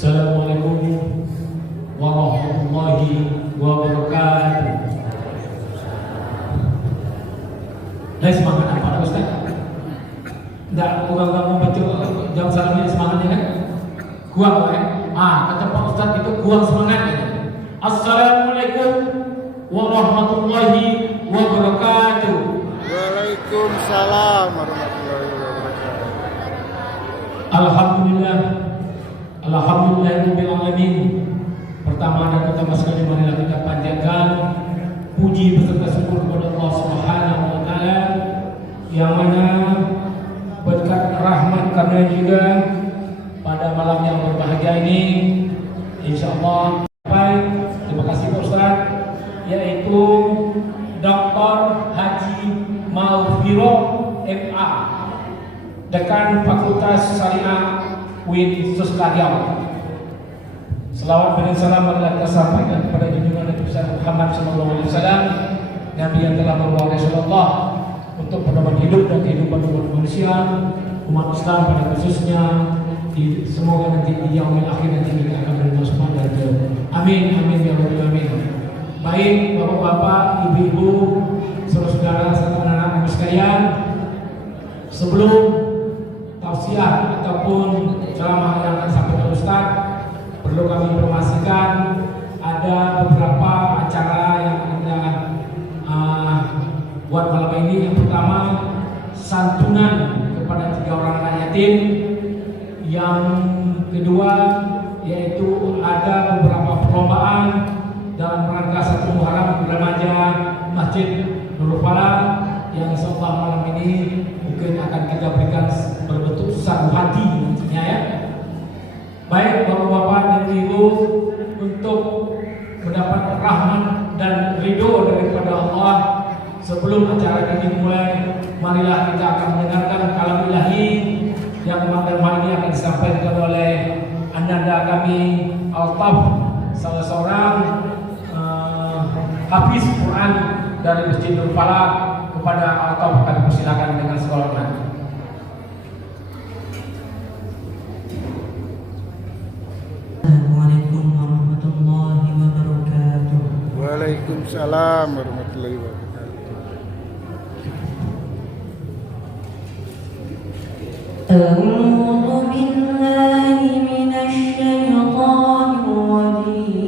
Assalamualaikum warahmatullahi wabarakatuh. Nah, semangat apa Ustaz? Enggak, kurang membaca jam salamnya semangatnya kan? Kuang kata Pak Ustaz itu kuang semangatnya. Assalamualaikum warahmatullahi wabarakatuh. Waalaikumsalam warahmatullahi wabarakatuh. Alhamdulillahirabbil alamin. Pertama dan utama sekali marilah kita panjatkan puji beserta syukur kepada Allah Subhanahu wa taala yang mana berkat rahmat karena juga pada malam yang berbahagia ini insyaallah terima kasih Pak Ustaz, yaitu Dr. Haji Maufiro MA, Dekan Fakultas Syariah UIN Suskaryau. Selawat dan salam marilah kita sampaikan kepada junjungan Nabi besar Muhammad SAW, Nabi yang telah membawa Rasulullah untuk pedoman hidup dan kehidupan umat manusia, umat Islam pada khususnya. Semoga nanti di yaumil akhir nanti kita akan menerima semua dari Beliau. Amin amin ya rabbal alamin. Baik bapak-bapak, ibu-ibu, saudara-saudara serta anak-anak sekalian, sebelum tausiah ataupun ceramah yang akan disampaikan Ustaz, perlu kami informasikan ada beberapa acara yang kita buat malam ini. Yang pertama, santunan kepada 3 orang anak yatim. Yang kedua, yaitu ada beberapa perlombaan dalam rangka 1 Muharram remaja Masjid Nurul Falah yang insyaallah malam ini mungkin akan kita berikan berbentuk satu hati nantinya ya. Baik bapak-bapak dan ibu, untuk mendapat rahmat dan ridho daripada Allah, sebelum acara ini dimulai, marilah kita akan mendengarkan kalam ilahi yang malam ini akan disampaikan oleh ananda kami Altaf, salah seorang hafiz Quran dari Masjid Nurul Falah. Kepada Altaf kami persilakan dengan sekolahnya. Assalamualaikum warahmatullahi wabarakatuh. Waalaikumsalam warahmatullahi wabarakatuh. A'udzu billahi minasy syaithanir rajim.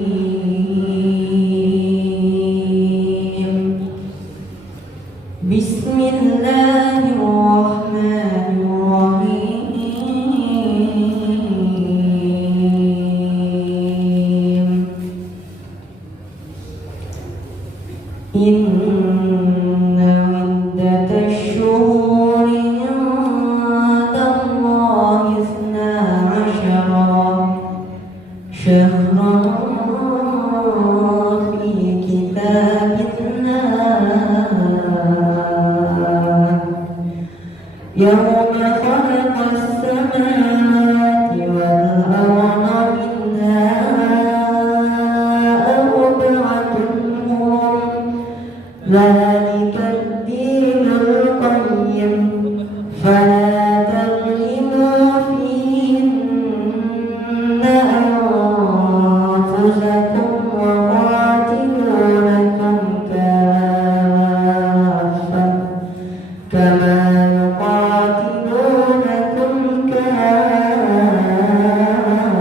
Bismillahirrahmanirrahim. Inna iddatash syuhuri 'indallahi 12 syahran fi kitabillah yawma khalaqas samawati wal arda minha arba'atun hurum dzalika ad-dinul qayyim fala tadhlimu fihinna anfusakum wa qatilunakum kaffatan kama yuqatilunakum kaffatan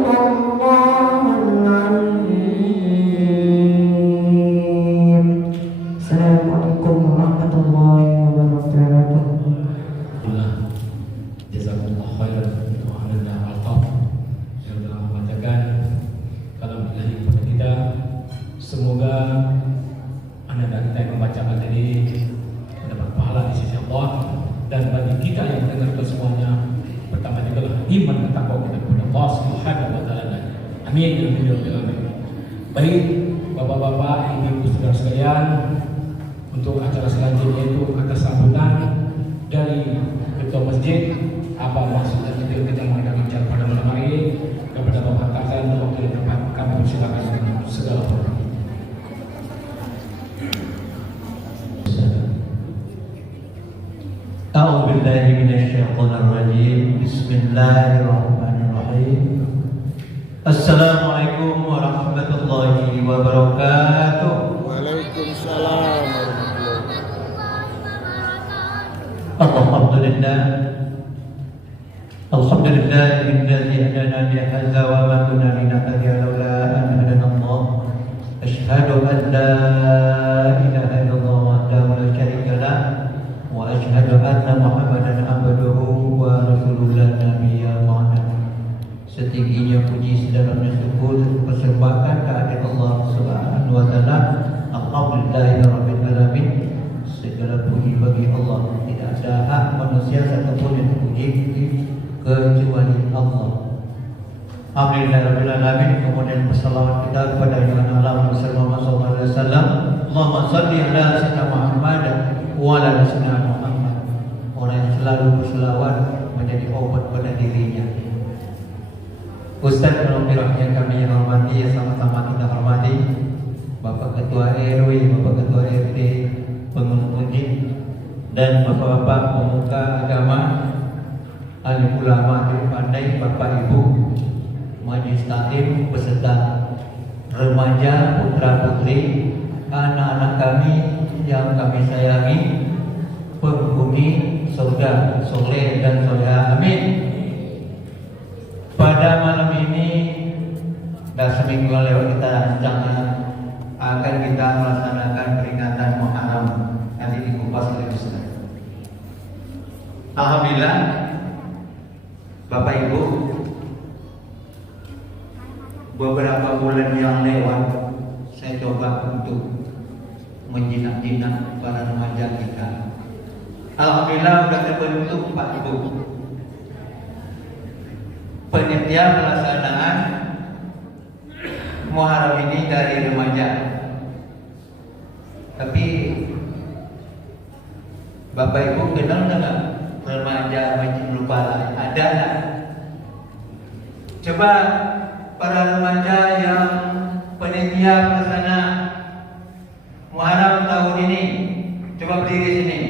Sadaqallahul Azim. Assalamualaikum warahmatullahi wabarakatuh. Jazakumullah khairan untuk anda al-qaf yang telah membacakan kalam ilahi kepada kita. Semoga anda dan kita yang membacakan ini mendapat pahala di sisi Allah, dan bagi kita yang mendengar semuanya, pertama juga iman dan takwa kita kepada Allah Subhanahu wa taala. Amin ya rabbal alamin. Baik, bapak-bapak, ibu-ibu, saudara sekalian, untuk acara selanjutnya itu kata sambutan dari ketua masjid. Apa maksud dan tujuan kita mengadakan acara pada malam hari ini? Kepada Bapak Kakak waktu yang tepat, kami persilakan dengan segala hormat. أعوذ بالله من الشيطان الرجيم بسم الله الرحمن الرحيم السلام عليكم ورحمة الله وبركاته. Waalaikumsalam warahmatullahi wabarakatuh. الحمد لله الذي هدانا لهذا وما كنا لنهتدي لولا أن هدانا الله. أشهد أن لا إله إلا الله وحده لا شريك له وأشهد أن محمدا عبده ورسوله لا نبي بعده. Setingginya puji sedalamnya syukur persembahan kehadirat Allah Subhanahu wa taala. Alhamdulillahirabbil alamin. Segala puji bagi Allah. Tidak ada hak manusia satupun yang terpuji kecuali Allah. Alhamdulillahirabbil alamin. Kemudian bersalawat kita kepada junjungan Allah sallallahu alaihi wasallam. Allahumma shalli ala sayyidina Muhammad wa ala sayyidina Muhammad. Orang yang selalu berselawat menjadi obat pada dirinya. Ustaz Al-Firah yang kami hormati, yang sama-sama kita hormati, Bapak Ketua RW, Bapak Ketua RT, pengundi, dan Bapak-bapak pemuka agama, alim ulama, alim pandai, Bapak Ibu, Majelis Taklim beserta remaja, putra putri, anak-anak kami yang kami sayangi, penghuni surga, soleh dan soleha, amin. Pada malam ini dan seminggu yang lewat kita rencana akan kita melaksanakan peringatan Muharram nanti dikupas oleh Ustaz. Alhamdulillah, Bapak Ibu, beberapa bulan yang lewat saya coba untuk menjinak-jinak para remaja kita. Alhamdulillah sudah terbentuk Pak Ibu panitia pelaksanaan Muharram ini dari remaja. Tapi Bapak Ibu kenal enggak remaja Masjid Lupala? Ada enggak? Coba para remaja yang panitia pelaksana Muharram tahun ini, coba berdiri sini.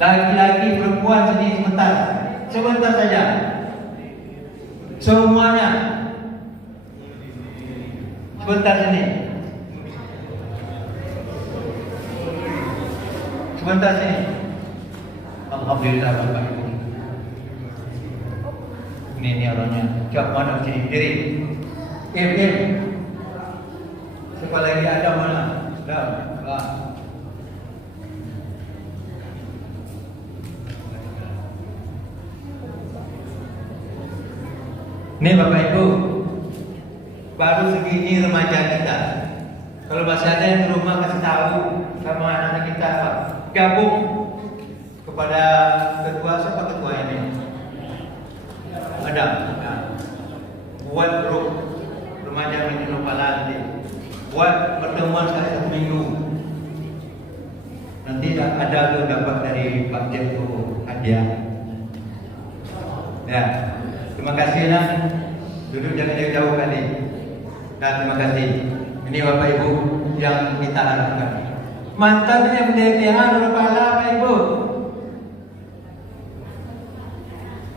Laki-laki, perempuan sini sebentar. Sebentar saja. Semuanya sebentar sini. Sebentar sini. Alhamdulillah Bapak Ibu. Ini orangnya. Coba mana sini diri. Im. Siapa lagi ada mana? Dah. Nih Bapak Ibu, baru segini remaja kita. Kalau masih ada yang di rumah kasih tahu sama anak-anak kita apa? Gabung kepada ketua, siapa ketua ini? Ada. Buat grup remaja Masjid Lupala nanti. Buat pertemuan sekali satu minggu. Nanti ada tuh dapat dari Pak Jen tuh hadiah. Ya. Terima kasih lah. Duduk jangan jauh-jauh kali. Dan terima kasih. Ini Bapak Ibu yang kita harapkan. Mantannya pendeta Lupala Pak Ibu.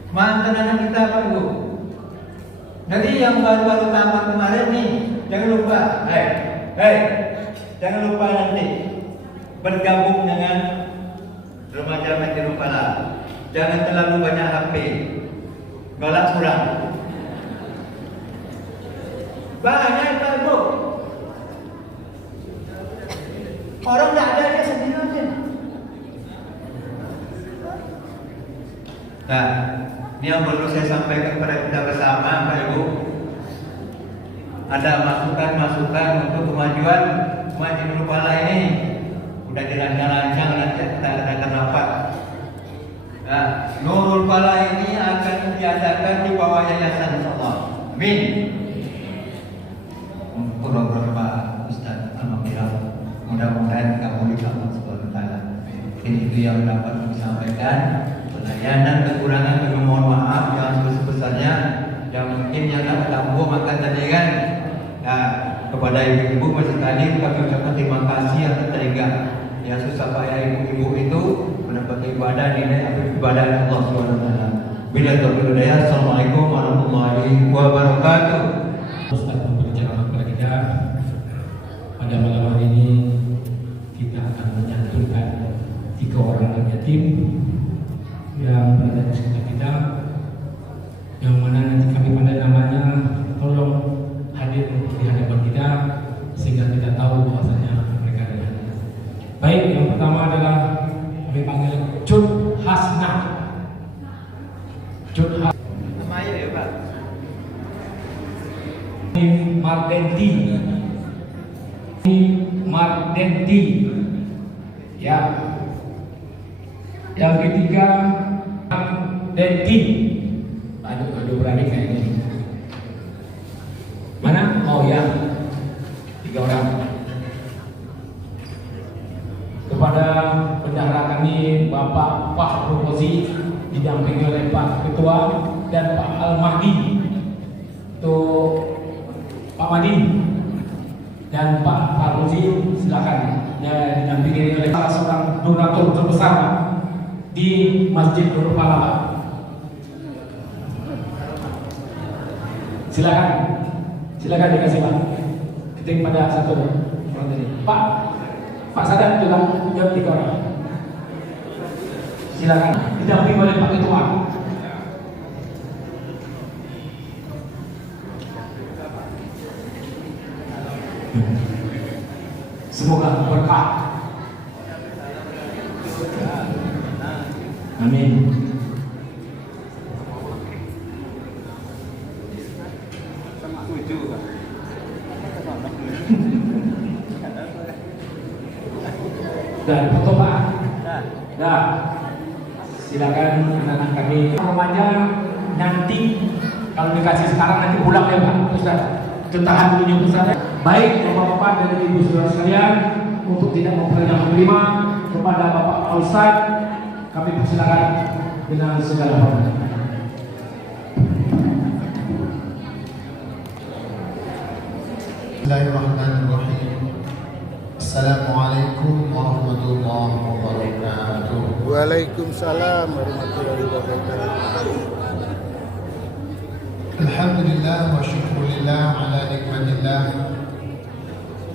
Mantan anak kita Pak Ibu. Jadi yang baru-baru tamat kemarin nih, jangan lupa. Jangan lupa nanti bergabung dengan remaja Masjid Lupala. Jangan terlalu banyak HP. Galak kurang. Banyak baru. Orang tak ada dia sendiri aja. Nah, ini yang perlu saya sampaikan kepada kita bersama, Pak Ibu. Ada masukan-masukan untuk kemajuan Masjid Nurul Falah ini. Udah dirancang-rancang, nanti kita akan rapat. Nah, Nurul Falah ini akan diadakan di bawah yayasan Allah. Amin. Program Pak Ustaz Al-Maqirah, mudah-mudahan kabul Allah Subhanahu wa taala. Ini itu yang dapat disampaikan. Pelayanan kekurangan kami mohon maaf yang sebesar-besarnya. Yang mungkin yang tak terlampu makan tadi kan. Nah, kepada ibu-ibu masih tadi kami ucapkan terima kasih atas teringat. Yang susah payah ibu-ibu itu mendapat ibadah nilai ibadah Allah Subhanahu wa taala. Bila taufiq hidayah. Assalamualaikum warahmatullahi wabarakatuh. Ustaz memberitahu kepada kita pada malam hari ini kita akan menyatukan 3 orang anak yatim yang berada di sekitar kita, yang mana nanti kami pandai namanya, tolong hadir di hadapan kita sehingga kita tahu bahwasanya mereka ada. Baik, yang pertama adalah kami panggil Cut Hasnah. Cut Hasnah. Namanya ya Pak. Mardenti, ya. Yang ketiga Denti. Aduh berani kayaknya. Mana? Oh ya, 3 orang. Kepada bendahara kami Bapak Fahru Rozi didampingi oleh Pak Ketua dan Pak Al-Mahdi. Untuk Pak Madi dan Pak Faruzi silakan, ya, didampingi oleh salah seorang donatur terbesar di Masjid Nurul Falah. Silakan dikasih Pak. Keting pada satu orang tadi. Pak Sadat juga jawab 3 orang. Silakan didampingi oleh Pak Ketua. Semoga berkah. Amin. Dan foto Pak. Nah, silakan anak-anak kami. Remaja nanti kalau dikasih sekarang nanti pulang ya Pak Ustaz. Ketahan dulu Ustaz. Baik Bapak-bapak dan Ibu saudara sekalian, untuk tidak memperpanjang menerima kepada Bapak Ustaz, kami persilakan dengan segala hormat. Bismillahirrahmanirrahim. Assalamualaikum warahmatullahi wabarakatuh. Waalaikumsalam warahmatullahi wabarakatuh. Alhamdulillah wa syukurillah ala nikmatillah.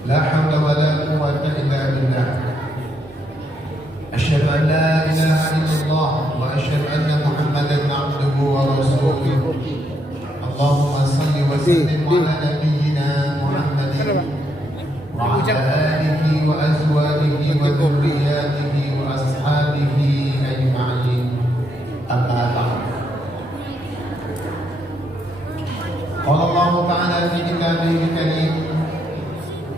La hawla wa la quwwata illa billah. Asyhadu an la ilaha illallah wa asyhadu anna Muhammadan abduhu wa rasuluh. Allahumma salli wa sallim ala nabiyyina Muhammadin wa ala alihi wa azwajihi wa dhurriyyatihi wa ashabihi ajma'in. Amma ba'd. قال الله تعالى في كتابه الكريم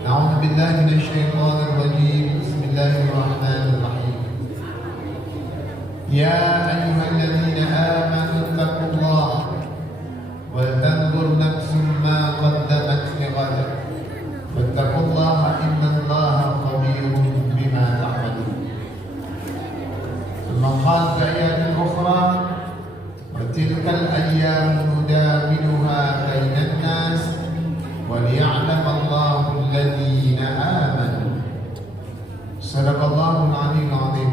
أعوذ بالله من الشيطان الرجيم بسم الله الرحمن الرحيم يا أيها الذين آمنوا اتقوا الله ولتنظر نفس ما قدمت لغد واتقوا الله إن الله خبير بما تعملون ثم قال في آيات أخرى وتلك الأيام نداولها بين الناس وليعلم الله الذين آمنوا. صدق الله العلي العظيم.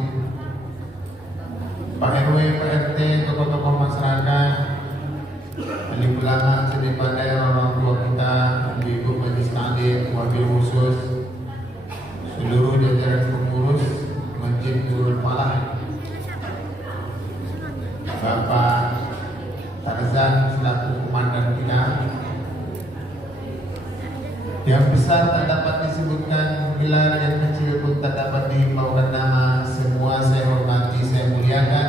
Pak RW, Pak RT, tokoh-tokoh masyarakat, ahli ulama, seni pandai, orang tua kita, ibu-ibu majelis taklim, wabil khusus, seluruh jajaran pengurus Masjid Nurul Falah, Bapak Tarzan selaku komandan kita, Yang besar tak dapat disebutkan, gelar yang kecil pun tak dapat dihimbaukan nama. Semua saya hormati, saya muliakan.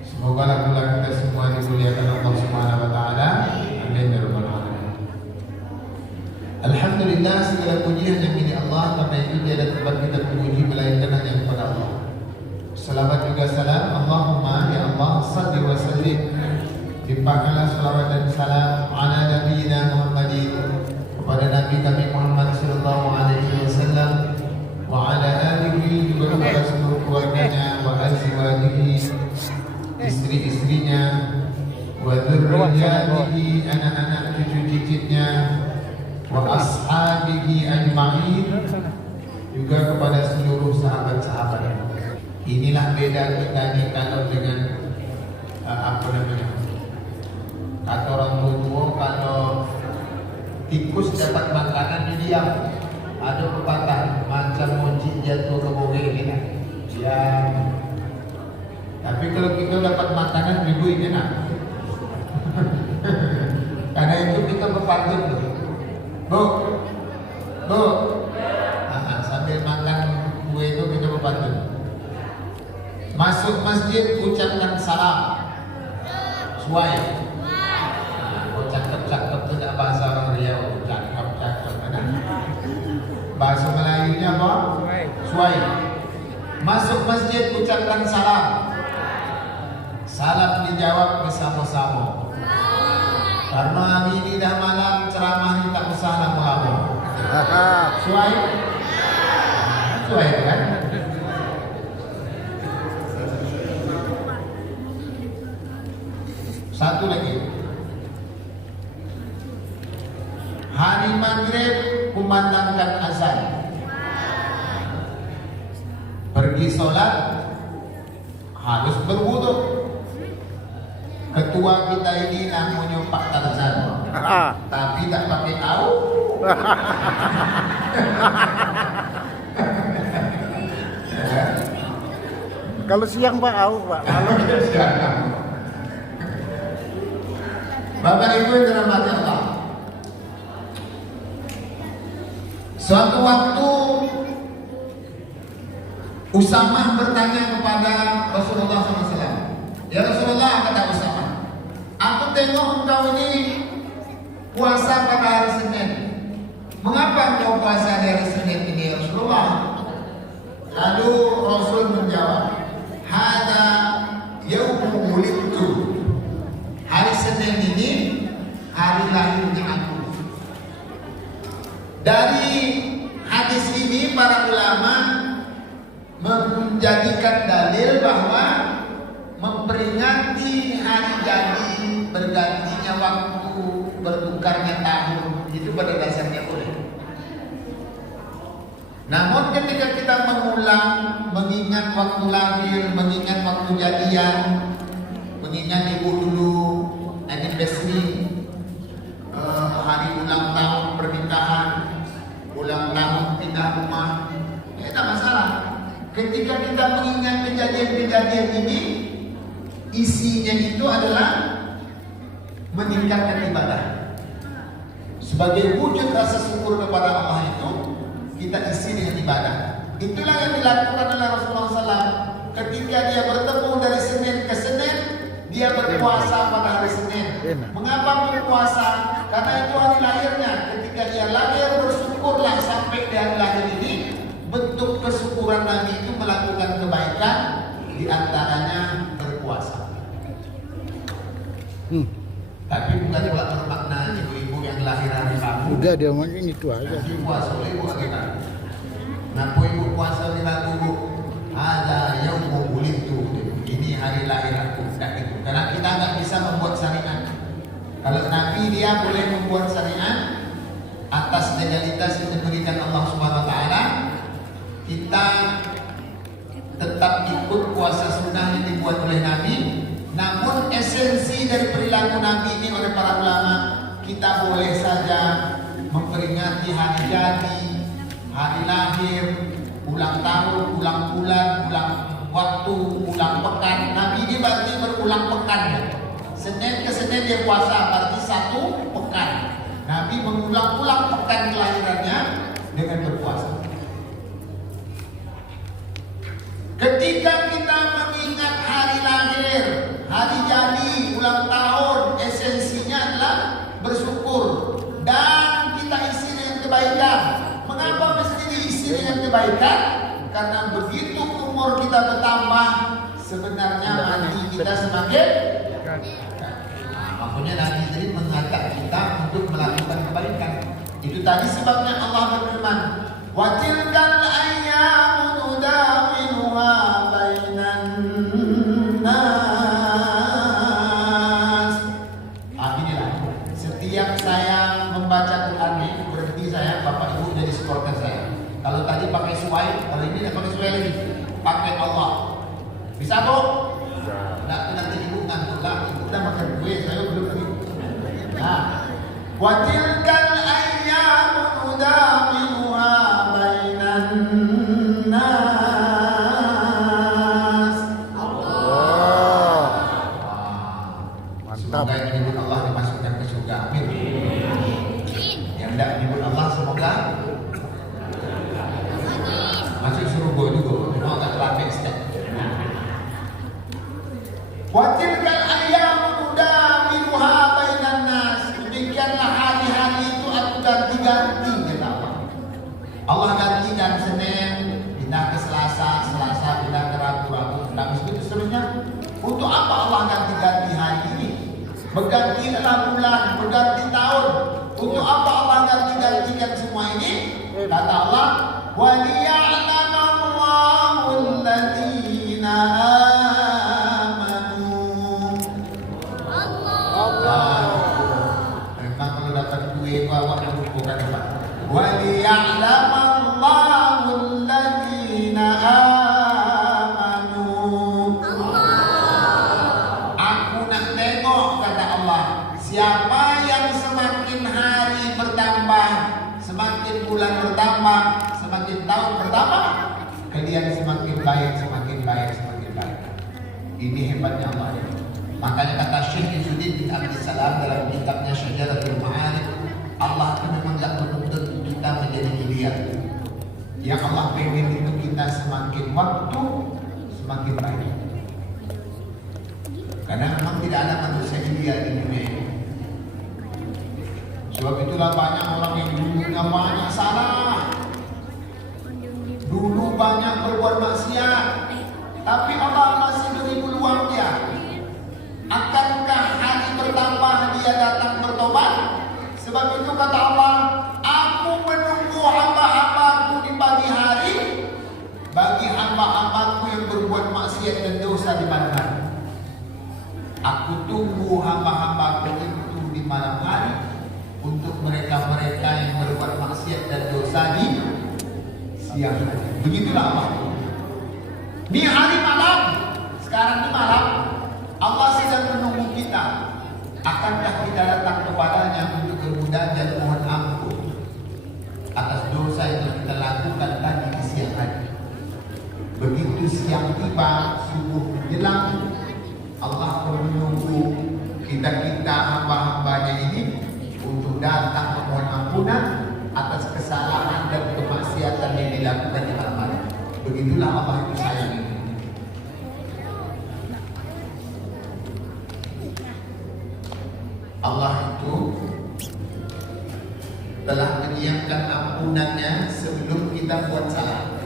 Semoga pula kita semua dimuliakan Allah Subhanahu wa taala. Amin ya rabbal alamin. Alhamdulillah, segala puji hanya milik Allah, karena itu tiada tempat kita memuji melainkan hanya kepada Allah. Selawat juga salam, Allahumma ya Allah salli wa sallim, limpahkanlah salawat dan salam ala nabiyina Muhammadin, kepada Nabi kami Muhammad sallallahu alaihi wasallam, wa ala alihi, juga kepada seluruh keluarganya, wa azwajihi, istri-istrinya, wa dzurriyyatihi, anak-anak cucu cicitnya, wa ashabihi ajma'in, juga kepada seluruh sahabat-sahabatnya. Inilah beda kita nih kalau dengan apa namanya, kata orang tua, kalau tikus dapat makanan dia diam. Ada pepatah macam moncik jatuh ke bogey kita diam. Tapi kalau kita dapat makanan ribui enak. Karena itu kita berpantun tuh. Bu, sambil makan kue itu kita berpantun. Masuk masjid ucapkan salam. Suai. Cakep-cakep itu tidak bahasa orang Riau. Cakep-cakep ada. Bahasa Melayunya apa? Suai. Masuk masjid ucapkan salam. Salam dijawab bersama-sama. Karena hari ini dah malam, ceramah ini tak usah lama-lama. Suai? Suai kan? Satu lagi. Hari maghrib kumandangkan azan. Pergi sholat harus berwudu. Ketua kita ini namanya Pak Tarzan, tapi tak pakai au. Kalau siang Pak, Pak. Malam siang. Bapak Ibu yang dirahmati Allah. Suatu waktu Usamah bertanya kepada Rasulullah SAW. Ya Rasulullah, kata Usamah, aku tengok engkau ini puasa pada hari Senin. Mengapa engkau puasa di hari Senin ini ya Rasulullah? Lalu Rasul menjawab, hada yaumu wulidtu. Hari Senin ini hari lahirnya aku. Dari hadis ini para ulama menjadikan dalil bahwa memperingati hari jadi, bergantinya waktu, bertukarnya tahun, itu pada dasarnya boleh. Namun ketika kita mengulang, mengingat waktu lahir, mengingat waktu jadian, mengingat ibu dulu anniversary, hari ulang tahun pernikahan, ulang tahun pindah rumah, ya tak masalah. Ketika kita mengingat kejadian-kejadian ini, isinya itu adalah meningkatkan ibadah. Sebagai wujud rasa syukur kepada Allah itu, kita isi dengan ibadah. Itulah yang dilakukan oleh Rasulullah SAW. Ketika dia bertemu dari Senin ke Senin, dia berpuasa pada hari Senin. Mengapa berpuasa? Karena itu hari lahirnya. Ketika dia lahir, bersyukurlah sampai di hari lahir ini. Bentuk kesyukuran Nabi itu melakukan kebaikan, diantaranya berpuasa. Tapi bukan pula bermakna ibu-ibu yang lahir hari Rabu. Udah dia makin itu aja. Nanti puasa oleh ibu bagaimana? Kenapa ibu puasa hari Rabu? Ada yang mau bulit tuh. Ini hari lahir aku. Gitu. Karena kita nggak bisa membuat syariat. Kalau Nabi dia boleh membuat syariat atas legalitas yang diberikan Allah Subhanahu Wa Taala, kita tetap ikut puasa sunnah yang dibuat oleh Nabi. Namun esensi dari perilaku Nabi ini oleh para ulama, kita boleh saja memperingati hari jadi, hari lahir, ulang tahun, ulang bulan, ulang waktu, ulang pekan. Nabi ini berarti berulang pekan. Senin ke Senin dia puasa, berarti satu pekan. Nabi mengulang-ulang pekan kelahiran kebaikan, karena begitu umur kita bertambah, sebenarnya mati kita semakin. Nah, makanya Nabi jadi mengajak kita untuk melakukan kebaikan. Itu tadi sebabnya Allah berfirman, wa tilkal ayyamu nudawiluha bainan nas. Inilah, setiap saya membaca Quran ini, berhenti saya, Bapak Ibu jadi supporter saya. Kalau tadi pakai suai, kalau ini tidak pakai suai lagi, pakai Allah. Bisa kok? Nah, nanti ibu ngantuk lah, ibu udah makan kue, saya belum lagi. Nah, wa tilkal ayyamu nudawiluha bainan nas. Wah, mantap. Semoga yang menyebut Allah dimasukkan ke surga. Amin. Yang tidak menyebut Allah semoga masuk surga juga. Mau tak kelapin setiap. Wa tilkal ayyamu nudawiluha bainan nas. Demikianlah hari-hari itu aku ganti-ganti, kata Allah. Allah gantikan Senin pindah ke Selasa, Selasa pindah ke Rabu, Rabu Kamis, itu seterusnya. Untuk apa Allah ganti-ganti hari ini? Berganti dalam bulan, berganti tahun. Untuk apa Allah ganti-gantikan semua ini? Kata Allah, wa liya'lamallahu alladziina amanu. Allah. Memang kalau dapat duit awak yang bukan apa. Wa liya'lamallahu alladziina amanu. Aku nak tengok, kata Allah, siapa yang semakin hari bertambah, semakin bulan bertambah, semakin tahun bertambah, kalian semakin baik, semakin baik, semakin baik. Ini hebatnya Allah. Makanya kata Syekh Izzuddin bin Abdul Salam dalam kitabnya Syajaratul Ma'arif, Allah itu memang tak menuntut kita menjadi mulia. Yang Allah pengen itu kita semakin waktu semakin baik. Karena memang tidak ada manusia mulia di dunia ini. Sebab itulah banyak orang yang dulunya banyak salah, dulu banyak berbuat maksiat, tapi Allah masih beri peluang dia. Akankah hari bertambah dia datang bertobat? Sebab itu kata Allah, aku menunggu hamba-hambaku di pagi hari, bagi hamba-hambaku yang berbuat maksiat dan dosa di malam hari. Aku tunggu hamba-hambaku itu di malam hari, untuk mereka-mereka yang berbuat maksiat dan dosa di siang hari. Begitulah Allah. Di hari malam, sekarang di malam, Allah sedang menunggu kita. Akankah kita datang kepadanya untuk kemudahan dan mohon ampun atas dosa yang kita lakukan tadi di siang hari. Begitu siang tiba, subuh menjelang, Allah menunggu kita hamba-hambanya ini untuk datang memohon ampunan atas kesalahan dan kemaksiatan yang dilakukan di malam hari. Begitulah Allah itu sayang ini. Allah itu telah menyiapkan ampunannya sebelum kita buat salah.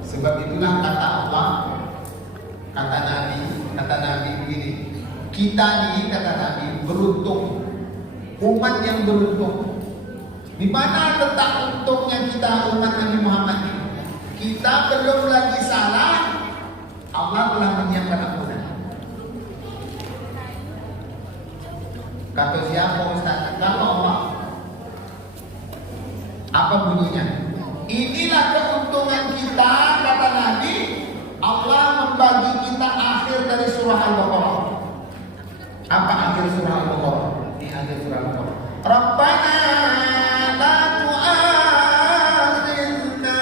Sebab itulah kata Allah, kata Nabi begini, kita ini kata Nabi beruntung, umat yang beruntung. Di mana letak untungnya kita umat Nabi Muhammad ini? Kita belum lagi salah, Allah telah menyiapkan ampunan. Kata siapa Ustaz? Kata Allah. Apa bunyinya? Inilah keuntungan kita, kata Nabi. Allah membagi kita akhir dari surah Al-Baqarah. Apa akhir surah Al-Baqarah? Ini akhir surah Al-Baqarah. Rabbana la tu'akhidna.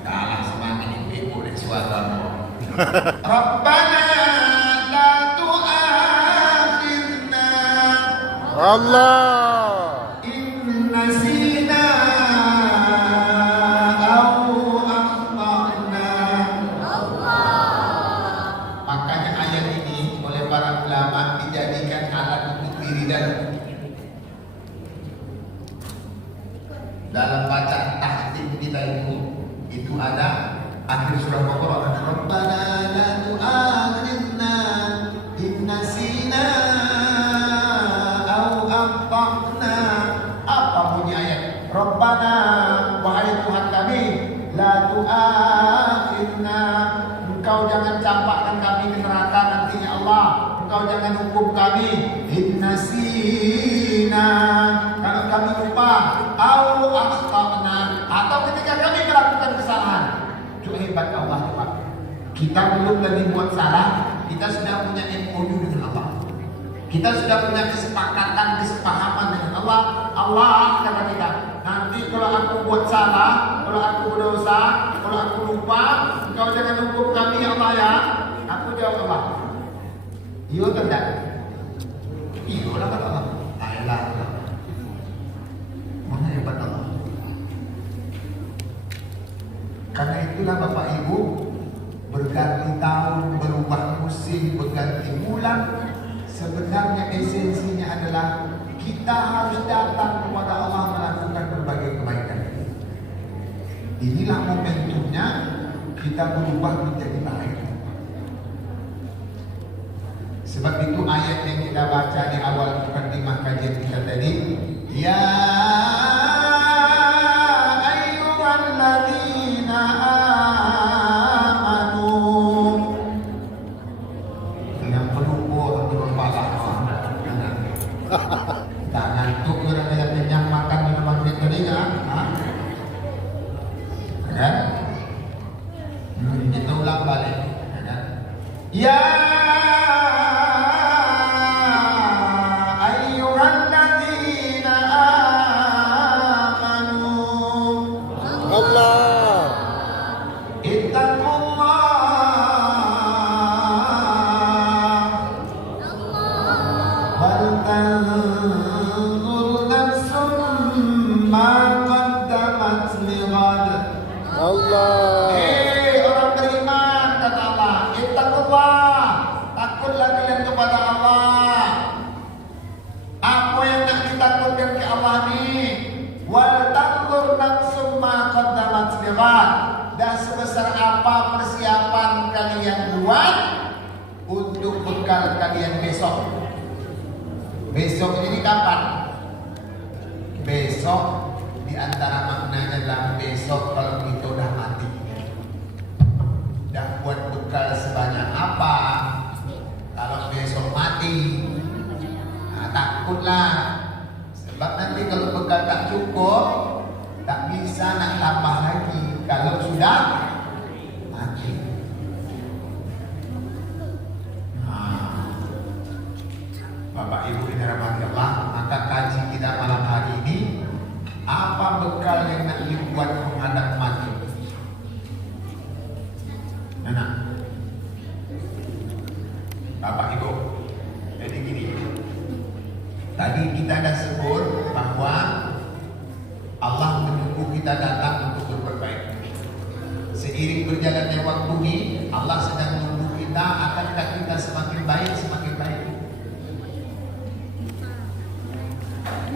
Kalah semangat ini boleh suara. Rabbana la tu'akhidna. Allah. In nasina au akhtana. Makanya ayat ini oleh para ulama dijadikan alat untuk wiridan. dalam bacaan tahtim kita itu ada akhir surah Baqarah kan, Rabbana la tu'akhidna in nasina aw akhtana. Apa bunyi ayat? Rabbana, wahai Tuhan kami, la tu'akhidna, Engkau jangan campakkan kami ke neraka nantinya Allah. Engkau jangan hukum kami in nasina, kalau kami lupa, aw akhtana, atau ketika kami melakukan kesalahan. Itu hebat Allah Pak. Kita belum lagi buat salah, kita sudah punya MOU dengan Allah. Kita sudah punya kesepakatan, kesepahaman dengan Allah. Allah kata kita, nanti kalau aku buat salah, kalau aku berdosa, kalau aku lupa, engkau jangan hukum kami ya Allah ya. Aku jawab Allah, iya atau tidak? Iya lah kata Allah. Ayolah. Mana hebat Allah. Karena itulah Bapak Ibu, berganti tahun, berubah musim, berganti bulan, sebenarnya esensinya adalah kita harus datang kepada Allah melakukan berbagai kebaikan. Inilah momentumnya kita berubah menjadi baik. Sebab itu ayat yang kita baca di awal mukadimah kajian kita tadi, ya ayyuhalladzina amanu, yang pelupur berbalah. Tak ngantuk orang yang kenyang makan minuman telinga, kan? Kita ulang balik, kan? Ya ayyuhalladzina amanu, Allah. ittaqullah wal tanzur nafsum ma qaddamat lighad. Allah. Orang beriman, kata Allah, ittaqullah, takutlah kalian kepada Allah. Apa yang nak ditakutkan ke Allah ni? Wal tanzur nafsum ma qaddamat lighad. Dan sebesar apa persiapan kalian buat untuk bekal kalian besok. Besok ini kapan? Besok di antara maknanya adalah besok kalau kita udah mati. Dan buat bekal sebanyak apa kalau besok mati? Nah, takutlah. Sebab nanti kalau bekal tak cukup, tak bisa nak tambah lagi kalau sudah mati. Nah, Bapak Ibu ini rahmati Allah, maka kaji kita malam hari ini, apa bekal yang nak dibuat menghadap mati? Nah, Bapak Ibu, jadi gini, tadi kita dah sebut bahwa Allah menunggu kita datang untuk berbuat baik. Seiring berjalannya waktu ini, Allah sedang menunggu kita, akankah kita semakin baik, semakin baik.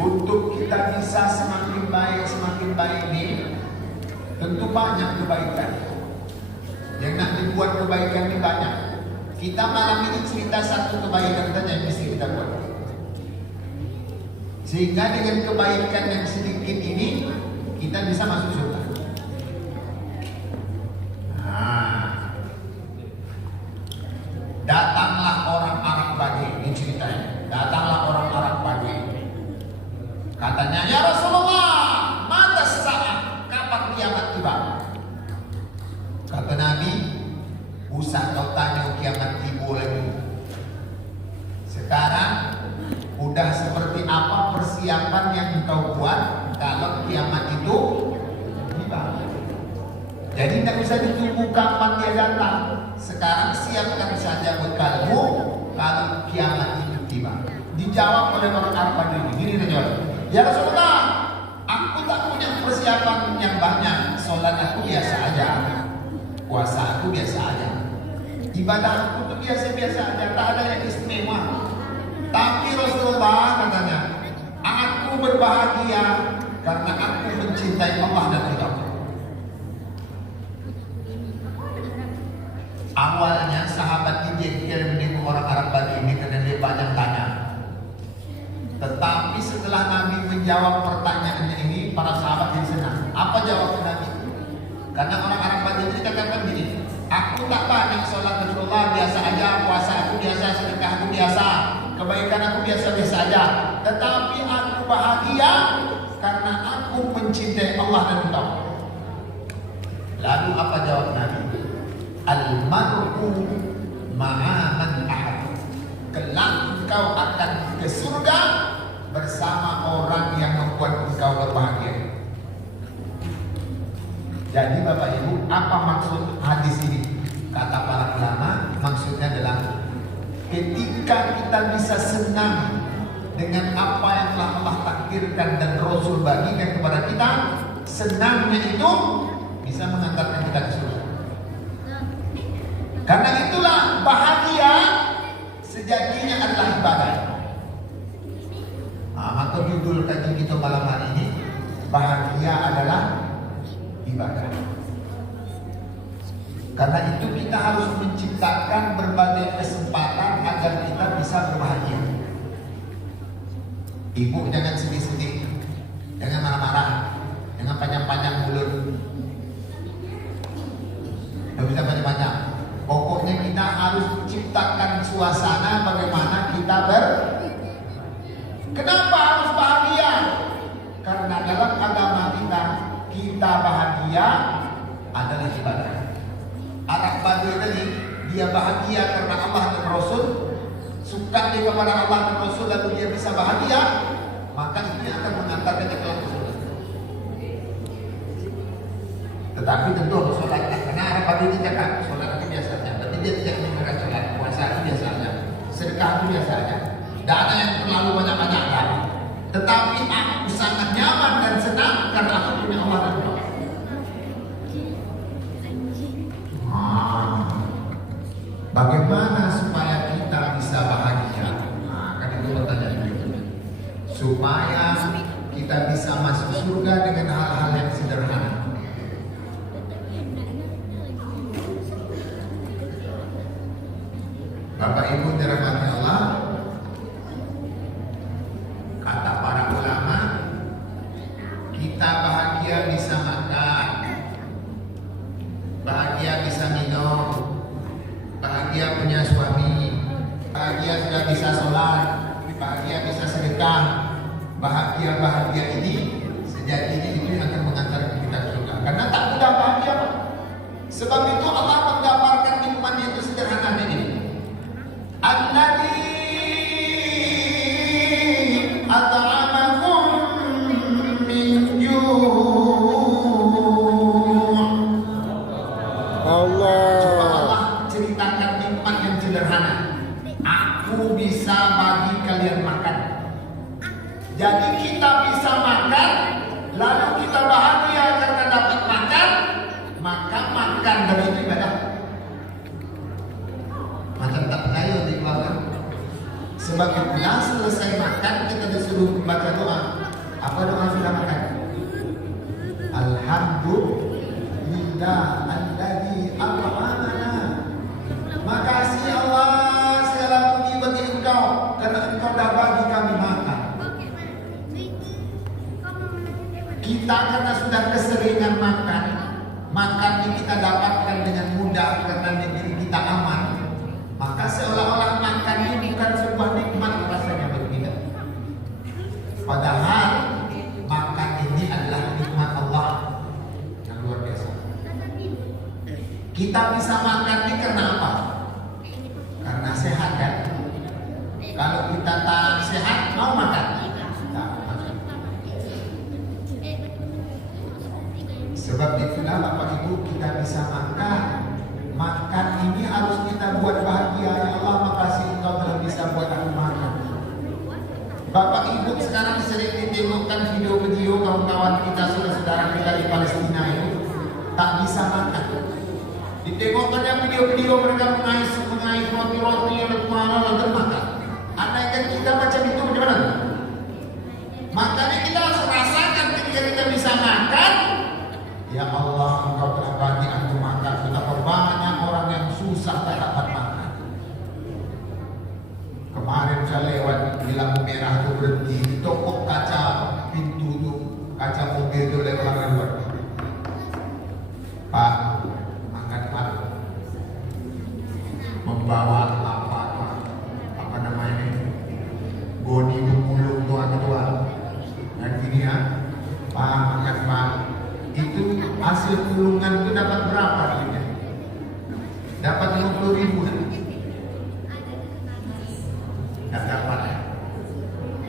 Untuk kita bisa semakin baik ini, tentu banyak kebaikan. Yang nak dibuat kebaikan ini banyak. Kita malam ini cerita satu kebaikan saja yang mesti kita buat. Sehingga dengan kebaikan yang sedikit ini, kita bisa masuk surga. Nah, datanglah orang Arab Badui, ini ceritanya. Datanglah orang Arab Badui. Katanya, ya Rasulullah, mata saat, kapan kiamat tiba? Kata Nabi, usah kau tanya kiamat tiba lagi. Sekarang udah seperti apa persiapan yang kau buat kalau kiamat itu tiba. Jadi tidak usah ditunggu kapan dia datang. Sekarang siapkan saja bekalmu kalau kiamat itu tiba. Dijawab oleh orang Arab ini. Gini dia jawab, ya Rasulullah, aku tak punya persiapan yang banyak. Sholat aku biasa aja, puasa aku biasa aja, ibadah aku tuh biasa-biasa aja, tak ada yang istimewa. Tapi Rasulullah katanya, aku berbahagia karena aku mencintai Allah dan ridha. Awalnya sahabat ini jengkel menengok orang Arab Badui ini karena dia banyak tanya. Tetapi setelah Nabi menjawab pertanyaannya ini, para sahabat jadi senang. Apa jawab Nabi? Karena orang Arab Badui ini katakan gini, aku tak banyak sholat Rasulullah, biasa aja, puasa aku biasa, sedekah aku biasa, kebaikan aku biasa-biasa aja. Tetapi aku bahagia karena aku mencintai Allah dan engkau. Lalu apa jawab Nabi? Al-mar'u ma'a man ahab. Kelak engkau akan ke surga bersama orang yang membuat engkau berbahagia. Jadi Bapak Ibu, apa maksud hadis ini? Kata para ulama, maksudnya adalah ketika kita bisa senang dengan apa yang telah Allah takdirkan dan Rasul bagikan kepada kita, senangnya itu bisa mengantarkan kita ke surga. Karena itulah bahagia sejatinya adalah ibadah. Maka judul kajian kita malam hari ini, bahagia adalah ibadah. Karena itu kita harus menciptakan berbagai kesempatan agar kita bisa berbahagia. Ibu jangan sedih-sedih, jangan marah-marah, jangan panjang-panjang mulut. Tidak bisa banyak-banyak. Pokoknya kita harus menciptakan suasana bagaimana kita Kenapa harus bahagia? Karena dalam agama kita bahagia adalah ibadah. Arab Badui tadi, dia bahagia karena Allah dan Rasul, suka dia kepada Allah dan Rasul, lalu dia bisa bahagia, maka ini akan mengantarkan dia ke surga. Tetapi tentu harus sholat, karena Arab Badui ini cakap sholat itu biasanya, berarti dia tidak meninggalkan sholat, puasa itu biasanya, sedekah itu biasanya, tidak ada yang terlalu banyak-banyak kan. Tetapi aku sangat nyaman dan senang karena aku punya Allah dan Rasul. Bagaimana supaya kita bisa bahagia? Kan itu pertanyaan itu. Supaya kita bisa masuk surga dengan hal-hal yang sederhana. Bapak Ibu dirahmati Allah, kata para ulama, kita bahagia bisa makan, bahagia bisa minum, bahagia punya suami, bahagia sudah bisa sholat, bahagia bisa sedekah. Bahagia ini sejatinya itu yang akan mengantar kita ke surga. Karena tak mudah bahagia. Sebab itu Allah menggambarkan nikmatnya itu sederhana ini. Alladzi at'amahum min ju'. Allah. Ceritakan nikmat yang sederhana. Aku bisa bagi kalian makan. Jadi kita bisa makan, lalu kita bahagia karena dapat makan, maka makan dari itu ibadah. Macam tak percaya dikeluarkan. Sebab kita selesai makan, kita disuruh baca doa. Apa doa sudah makan? Alhamdulillah alladzi at'amana. Makasih Allah, segala puji bagi Engkau karena Engkau dah bagi kami makan. Kita karena sudah keseringan makan, makan ini kita dapatkan dengan mudah karena negeri kita aman. Maka seolah-olah makan ini bukan sebuah nikmat rasanya bagi kita. Padahal makan ini adalah nikmat Allah yang luar biasa. Kita bisa makan ini karena apa? Karena sehat kan? Kalau kita tak sehat, mau makan? Sebab itulah Bapak Ibu kita bisa makan. Makan ini harus kita buat bahagia. Ya Allah, makasih Engkau telah bisa buat aku makan. Bapak Ibu sekarang sering ditengokkan video-video kawan-kawan kita, saudara-saudara kita di Palestina itu tak bisa makan. Ditengokkannya video-video mereka mengais roti-roti yang lalu makan. Andaikan kita macam itu bagaimana? Makanya kita harus rasakan ketika kita bisa makan. Ya Allah, Engkau telah bagi aku makan. Betapa banyak orang yang susah tak dapat makan. Kemarin saya lewat di lampu merah itu berhenti, tokok kaca pintu itu, kaca mobil itu lewat. Pak, makan Pak. Membawa apa namanya ini? Bodi pemulung tua-tua. Dan gini ya, Pak, makan Pak. Itu hasil pulungan itu dapat berapa duitnya? Dapat 50.000 kan? Tidak dapat ya?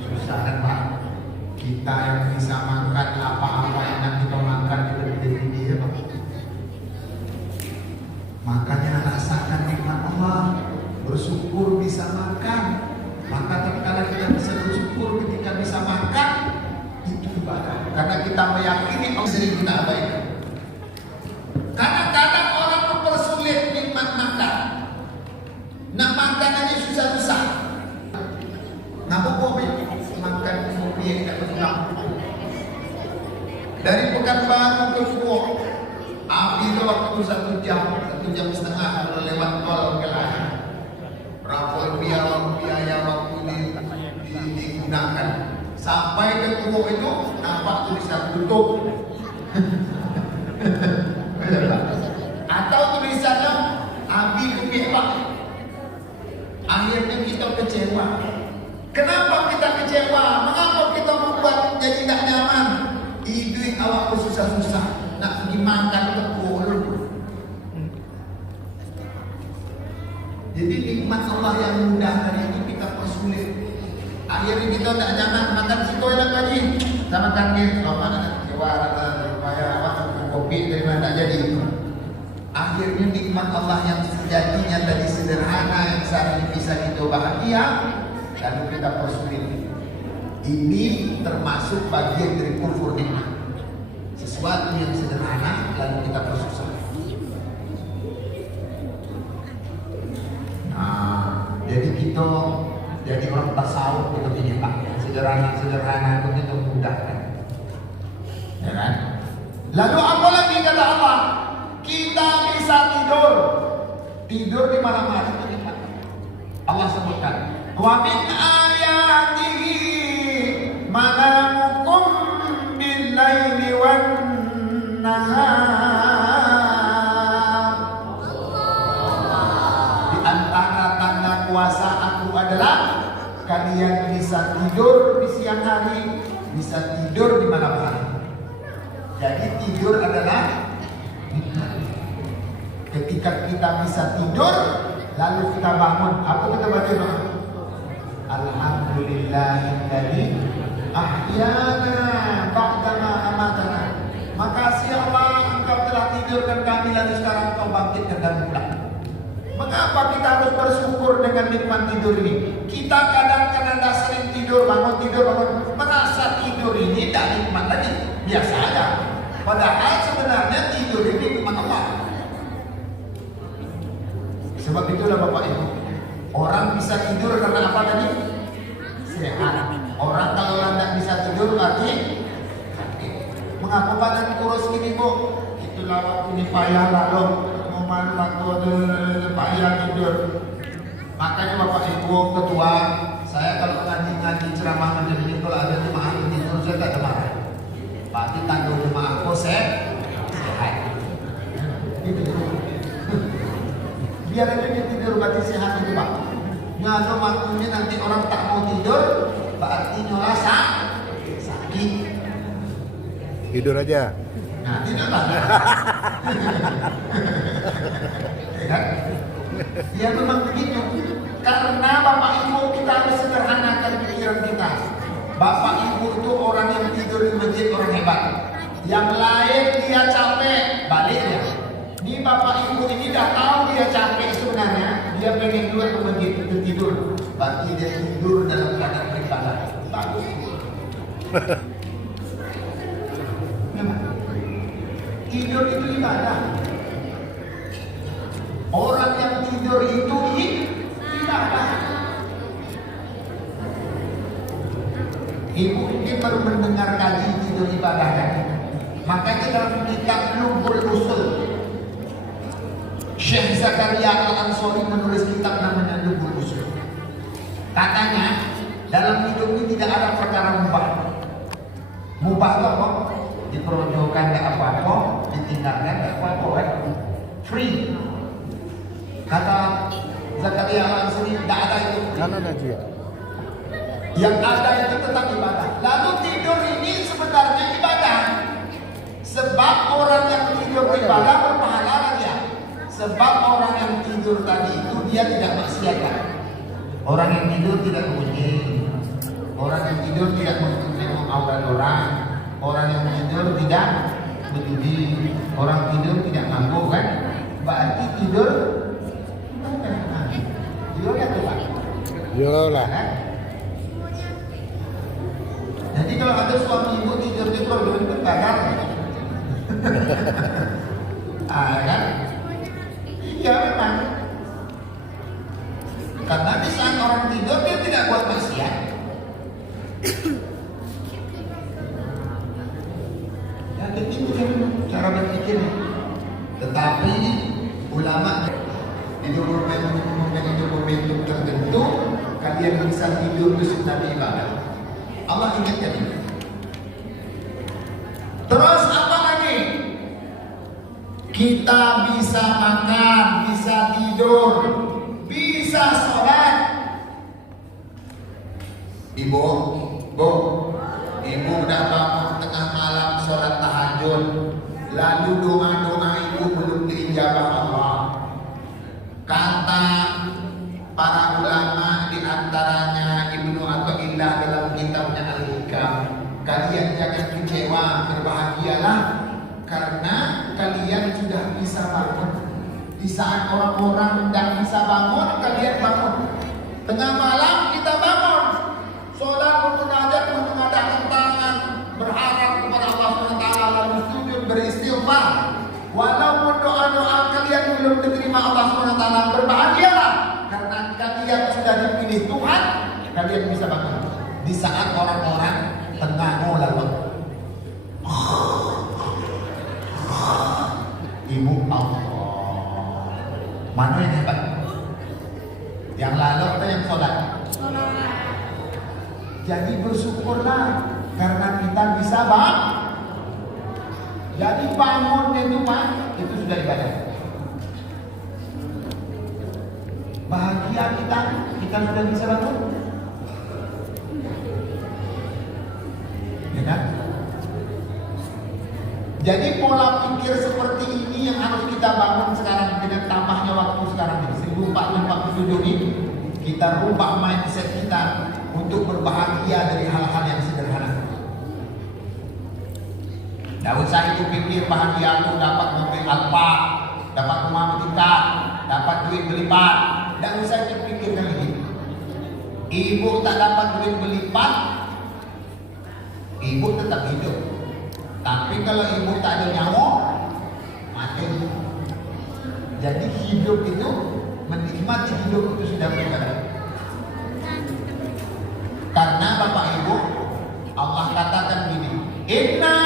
Susah kan Pak? Kita yang bisa makan apa-apa yang kita makan itu dari dia Pak. Makanya rasakan nikmat Allah, bersyukur bisa makan. Maka tatkala kita bisa bersyukur ketika bisa makan, itu ibadah. Karena kita meyakini Allah sering kita abaikan. Karena kadang orang mempersulit nikmat makan. Nak makan aja susah-susah. Kenapa kok makan kopi yang tidak berulang? Dari Pekanbaru ke Kuok, api itu waktu 1 jam setengah kalau lewat tol ke Layang. Berapa biaya waktu digunakan sampai ke Kuok itu nampak tulisan tutup. Atau tulisannya api kepik Pak. Akhirnya kita kecewa. Kenapa kita kecewa? Mengapa kita membuat jadi tak nyaman? Hidup awak susah-susah nak pergi makan ke Kuok. Jadi nikmat Allah yang mudah tadi itu kita persulit. Akhirnya kita tak nyaman makan situ enak lagi. Kita makan ni, lama nak kecewa, supaya awak kopi dari mana tak jadi. Akhirnya nikmat Allah yang sejatinya tadi sederhana yang saat ini bisa kita bahagia, lalu kita persulit. Ini termasuk bagian dari kufur nikmat. Sesuatu yang sederhana lalu kita persusah. Nah, jadi kita jadi orang tasawuf seperti ini Pak. Sederhana itu kita mudahkan. Ya kan? Lalu apa lagi kata Allah? Kita bisa tidur. Tidur di malam hari itu nikmat. Allah sebutkan, wa min ayatihi manamukum bil laili wan nahar. Di antara tanda kuasa aku adalah kalian bisa tidur di siang hari, bisa tidur di malam hari. Jadi tidur adalah nikmat. Ketika kita bisa tidur, lalu kita bangun, apa kita baca doa? Alhamdulillahilladzi ahyana ba'dama amatana. Makasih Allah, Engkau telah tidurkan kami lalu sekarang Engkau bangkitkan kami pulang. Mengapa kita harus bersyukur dengan nikmat tidur ini? Kita kadang-kadang sering tidur, bangun, merasa tidur ini tak nikmat lagi, biasa aja. Padahal sebenarnya tidur ini nikmat Allah. Sebab itulah Bapak Ibu, orang bisa tidur karena apa tadi? Sehat. Orang kalau tidak bisa tidur berarti sakit. Mengapa badan kurus gini Bu? Itulah waktu ini payah lalu memang waktu payah tidur. Makanya Bapak Ibu ketua, saya kalau ngaji ceramah macam ini kalau ada jemaah tidur saya tak ada marah. Pasti tanggung jemaah kok sehat. Gitu. Biar aja dia tidur berarti sehat itu Pak. Kalau waktunya nanti orang tak mau tidur, berarti ngerasa sakit. Tidur aja. Nah, tidurlah. Kan? Ya memang begitu. Karena Bapak Ibu kita harus sederhanakan pikiran kita. Bapak Ibu itu orang yang tidur di masjid orang hebat. Yang lain dia capek, baliknya. Ini Bapak Ibu ini dah tahu dia capek sebenarnya, dia pengen keluar ke masjid untuk tidur. Berarti dia tidur dalam keadaan beribadah. Bagus. Tidur itu ibadah. Orang yang tidur itu ibadah. Ibu ini baru mendengar kaji tidur ibadah kan? Makanya dalam kitab Lughul Usul, Syekh Zakaria Al-Ansari menulis kitab namanya Lughul Usul. Katanya dalam hidup ini tidak ada perkara mubah. Mubah itu apa? Diperuntukkan tidak apa-apa, ditinggalkan tidak apa-apa, kan? Free. Kata Zakaria Al-Ansari, tidak ada itu. Kanan aja. Yang ada itu tetap ibadah. Lalu tidur ini sebenarnya ibadah. Sebab orang yang tidur ibadah berpahala dia. Sebab orang yang tidur tadi itu dia tidak maksiat. Orang yang tidur tidak mengunjing. Orang yang tidur tidak mengunjing aurat orang. Orang yang tidur tidak berjudi. Orang tidur tidak mabuk, kan? Berarti tidur tidurnya tuh, Pak. Yolah. Kan? Jadi kalau ada suami ibu tidur di koridor itu kadang, kan? Iya memang. Karena di saat orang tidur dia tidak buat maksiat. Ya, itu cara berpikirnya. Tetapi ulama di momentum tertentu kalian bisa tidur di sunnah ibadah. Allah ingatkan ini. Terus apa lagi? Kita bisa makan, bisa tidur, bisa sholat. Ibu, ibu udah bangun tengah malam sholat tahajud, lalu doa-doa ibu belum diijabah Allah. Kata para ulama di antaranya Ibnu Athaillah dalam kitabnya Al-Hikam, kalian jangan kecewa, berbahagialah karena kalian sudah bisa bangun. Di saat orang-orang tidak bisa bangun, kalian bangun. Tengah malam kita bangun, sholat, bermunajat, menengadahkan tangan, berharap kepada Allah SWT, lalu sujud, beristighfar. Walaupun doa-doa kalian belum diterima Allah SWT, berbahagialah karena kalian sudah dipilih Tuhan. Kalian bisa bangun di saat orang-orang tengah lalu. Ibu Allah, mana yang hebat? Yang lalu atau yang sholat? Jadi bersyukurlah karena kita bisa bangun. Jadi bangun itu Pak, itu sudah ibadah. Bahagia kita sudah bisa bangun. Ya kan? Jadi pola pikir seperti ini yang harus kita bangun sekarang dengan tambahnya waktu sekarang ini 1447 ini. Kita rubah mindset kita untuk berbahagia dari hal-hal yang sederhana. Tidak usah itu pikir bahagia itu dapat mobil Alfa, dapat rumah bertingkat, dapat duit berlipat. Tidak usah itu pikirkan lagi. Ibu tak dapat duit berlipat, ibu tetap hidup. Tapi kalau ibu tak ada nyawa, mati. Jadi hidup itu, menikmati hidup itu sudah beribadah. Karena Bapak Ibu, Allah katakan begini, Inna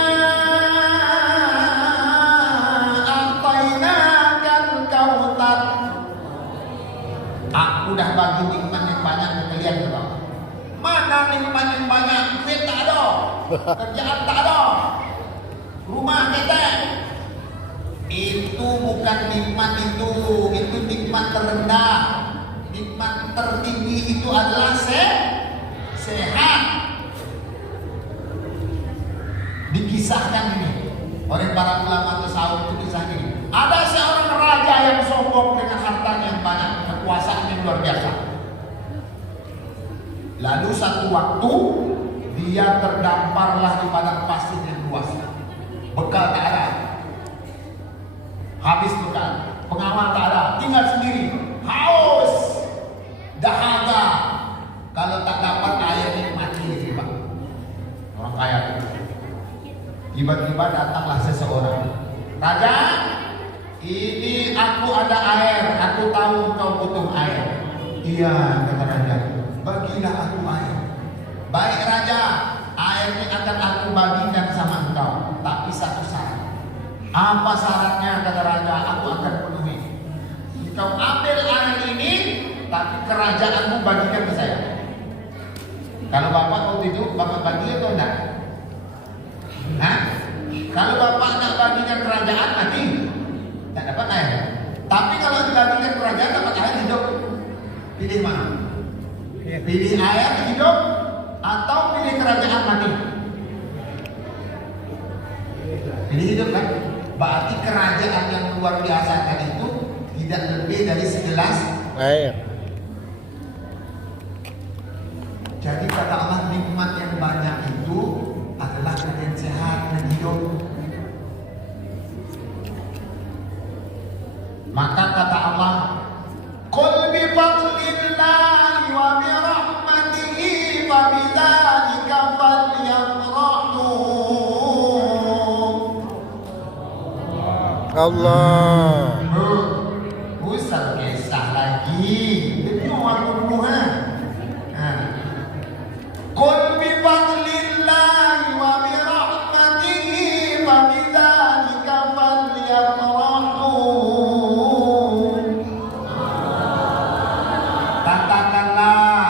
a'tainakal kautsar. Aku dah bagi nikmat yang banyak ke kalian, Bapak. Mana nikmat yang banyak? Duit tak ada, kerjaan tak ada, rumah kita. Itu bukan nikmat itu nikmat terendah. Nikmat tertinggi itu adalah sehat. Dikisahkan ini oleh para ulama tasawuf, itu kisah ini. Ada seorang raja yang sombong dengan hartanya yang banyak, kekuasaan yang luar biasa. Lalu satu waktu dia terdamparlah di padang pasir yang luas. Bekal tak ada, habis bekal, pengawal tak ada, tinggal sendiri, haus, dahaga. Kalau tak dapat airnya mati, Pak. Orang kaya. Tiba-tiba datanglah seseorang. Raja, ini aku ada air, aku tahu kau butuh air. Iya, kata raja, bagilah aku air. Baik raja, airnya akan aku bagikan sama engkau, tapi satu syarat. Apa syaratnya kata raja? Aku akan penuhi. Kau ambil air ini, tapi kerajaanmu bagikan ke saya. Kalau bapak waktu itu bapak bagi atau enggak? Hah? Kalau bapak nak bagikan kerajaan mati, tak dapat air. Tapi kalau dibagikan kerajaan dapat air hidup. Pilih mana? Pilih air hidup atau pilih kerajaan mati? Pilih hidup kan? Berarti kerajaan yang luar biasa tadi itu tidak lebih dari segelas Air. Jadi kata Allah, nikmat yang banyak itu adalah kalian sehat dan hidup. Maka kata Allah, qul bi fadlillahi wa bi rahmatihi fa bidzalika falyafrahu. Allah. Usah kisah lagi. Itu orang dulu Qul bi fadlillahi wa bi rahmatihi fa bidzalika falyafrahu. Katakanlah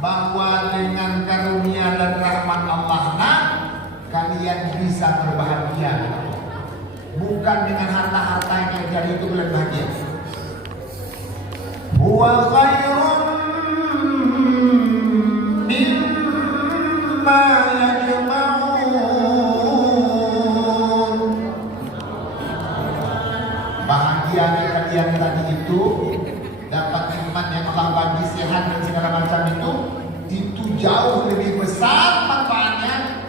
bahwa dengan karunia dan rahmat Allah kalian bisa berbahagia. Bukan dengan harta-harta yang jadi itu kalian bahagia. Huwa khairun mimma yajma'un. Bahagia kalian tadi itu dapat nikmat yang Allah bagi, sehat dan segala macam itu jauh lebih besar manfaatnya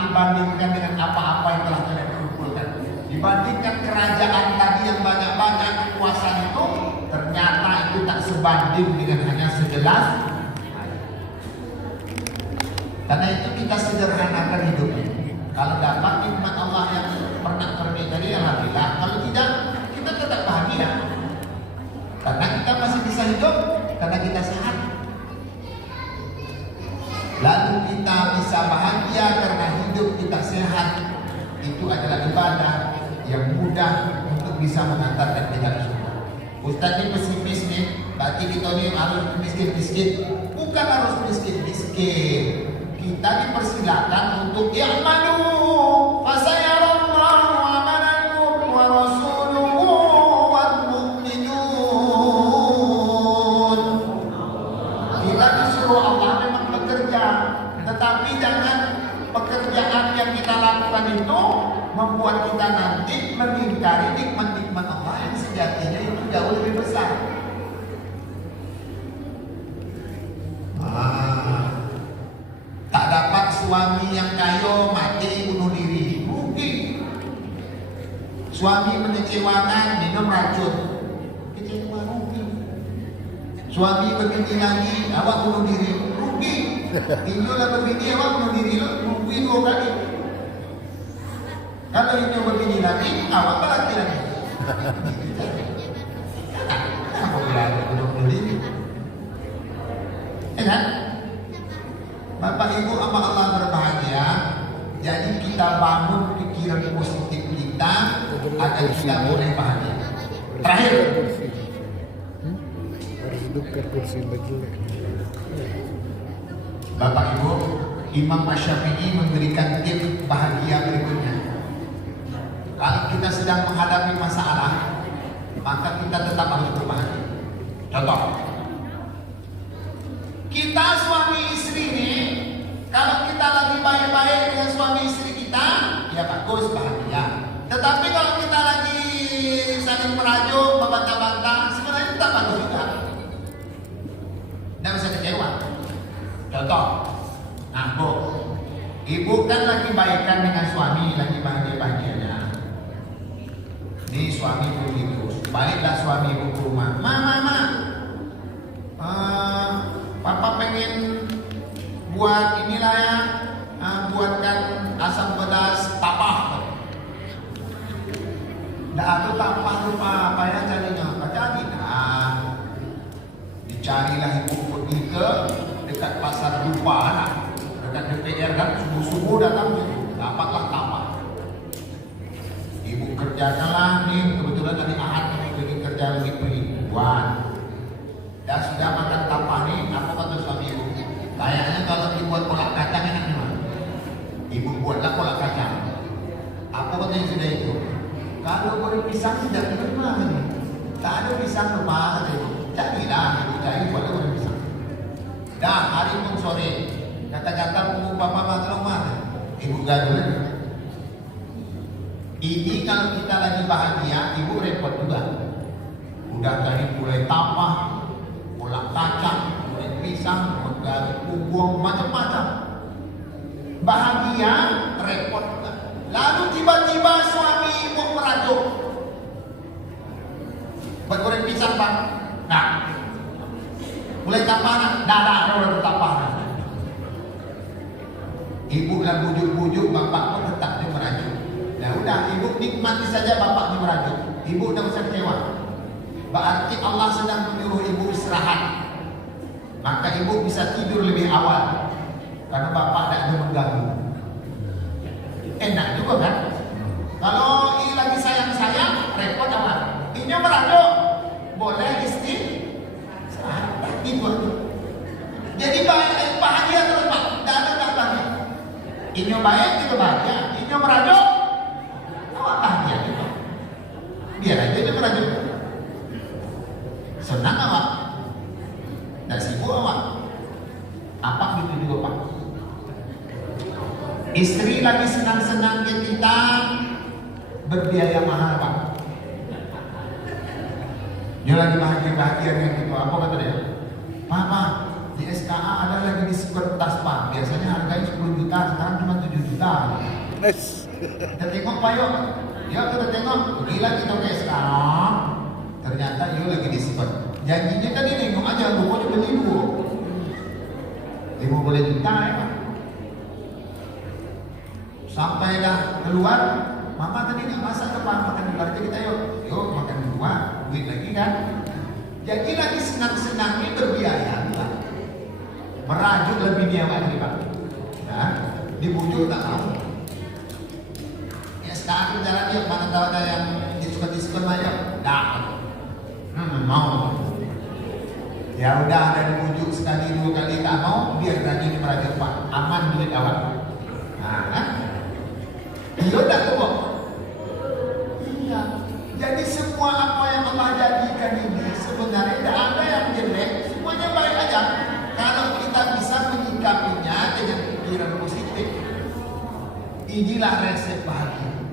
dibandingkan dengan apa-apa yang telah kalian kumpulkan. Dibandingkan kerajaan tadi yang banyak-banyak kekuasaan itu, ternyata itu tak sebanding dengan hanya segelas. Karena itu kita sederhanakan hidupnya. Kalau dapat nikmat Allah yang pernah pernik tadi, alhamdulillah. Kalau tidak, kita tetap bahagia. Karena kita masih bisa hidup, karena kita sehat. Lalu kita bisa bahagia karena hidup kita sehat. Itu adalah ibadah yang mudah untuk bisa mengantarkan kita ke surga. Ustaz ini pesimis nih, berarti kita ini harus miskin-miskin. Bukan harus miskin-miskin. Kita dipersilakan untuk i'malu fasayarallahu amalakum wa rasuluhu wal mu'minun. Kita disuruh Allah memang bekerja, tetapi jangan pekerjaan yang kita lakukan itu membuat kita nanti mengingkari nikmat-nikmat Allah yang sejatinya itu jauh lebih besar. Tak dapat suami yang kaya mati bunuh diri, rugi. Suami mengecewakan, minum racun, kecewa, rugi. Suami begini lagi, awak bunuh diri, rugi. Tinjulah begini, awak bunuh diri, rugi 2 kali. Kalau itu begini lagi, awak berarti lagi. Apa berarti bunuh diri? Kan? Bapak Ibu, apa Allah berbahagia? Jadi kita bangun pikiran positif kita agar kita boleh bahagia. Terakhir, Harus hidupkan kursi baju. Bapak Ibu, Imam Asy-Syafi'i memberikan tips bahagia berikutnya. Kalau kita sedang menghadapi masalah, maka kita tetap harus berbahagia. Contoh, kita suami istri ini, kalau kita lagi baik-baik dengan suami istri kita, ya bagus, bahagia. Tetapi kalau kita lagi saling merajuk, membantah-bantah, sebenarnya itu tak bagus juga. Tidak bisa kecewa. Contoh, nah Bu, Ibu kan lagi baikan dengan suami, lagi bahagia-bahagianya. Ini suami begitu, baiklah suami Ibu ke rumah. Mama, Papa pengen buat inilah ya, buatkan asam pedas tapah. Nggak ada tapah lupa apa ya carinya, jadi dicarilah ibu pergi ke dekat pasar Dupa, dekat DPR kan subuh-subuh datang, dapatlah tapah. Ibu kerjakanlah nih, kebetulan hari Ahad kami lagi kerja lagi penipuan. Dan sudah makan tapak nih, apa kata suami ibu? Kayaknya kalau dibuat kolak kacang enak nih, Mas. Ibu buatlah kolak kacang. Apa katanya sudah itu? Kalau goreng pisang tidak gimana nih? Tak ada pisang lupa kata ibu. Carilah, ibu cari buatlah goreng pisang. Dah hari pun sore, kata-kata ibu papa tolong mana? Ibu gaduh. Ini kalau kita lagi bahagia, ibu repot juga. Udah tadi mulai tapak, kolak kacang, goreng pisang, menggaruk bubung, macam-macam. Bahagia, repot juga. Lalu tiba-tiba suami ibu merajuk. Buat goreng pisang, Pak? Nah. Mulai tapanan, udah tapanan. Ibu lah bujuk-bujuk, bapak pun tetap dia merajuk. Ya udah, ibu nikmati saja bapak merajuk. Ibu udah usah kecewa. Berarti Allah sedang menyuruh ibu istirahat. Maka ibu bisa tidur lebih awal. Karena bapak tidak ada mengganggu. Enak juga kan? Kalau ini lagi sayang-sayang, repot apa? Ini merajuk. Boleh istirahat. Itu. Jadi bahagia terus Pak. Tidak ada datangnya. Ini baik, itu bahagia. Ini merajuk. Bahagia juga. Biar aja dia merajuk. Senang awak. Dan sibuk awak. Apa gitu juga Pak. Istri lagi senang-senangnya kita berbiaya mahal Pak. Dia lagi bahagia-bahagianya gitu. Apa kata dia? Mama, di SKA ada lagi diskon tas Pak. Biasanya harganya 10 juta, sekarang cuma 7 juta. Kita tengok Pak yuk. Ya kita tengok. Gila kita ke SKA. Ternyata yuk lagi diskon. Janjinya kan dia nengok aja, pokoknya beli dulu. 50 juta ya Pak. Sampai dah keluar, Mama tadi nggak masak ke Pak, makan di luar aja kita yuk. Yuk makan di luar, duit lagi kan. Jadi lagi senang-senangnya berbiaya Pak. Merajuk lebih dia lagi Pak. Nah, dibujuk tak mau. Ya sekarang jalan yuk, mana tahu ada yang diskon aja. Dah, mau. Ya udah ada dibujuk sekali 2 kali tak mau, biar tadi ini merajuk Pak. Aman duit awak. Nah, kan? Iya tak kok? Iya. Jadi semua apa yang Allah jadikan ini sebenarnya tidak ada yang jelek, semuanya baik aja. Kalau kita bisa menyikapinya dengan pikiran positif, inilah resep bahagia.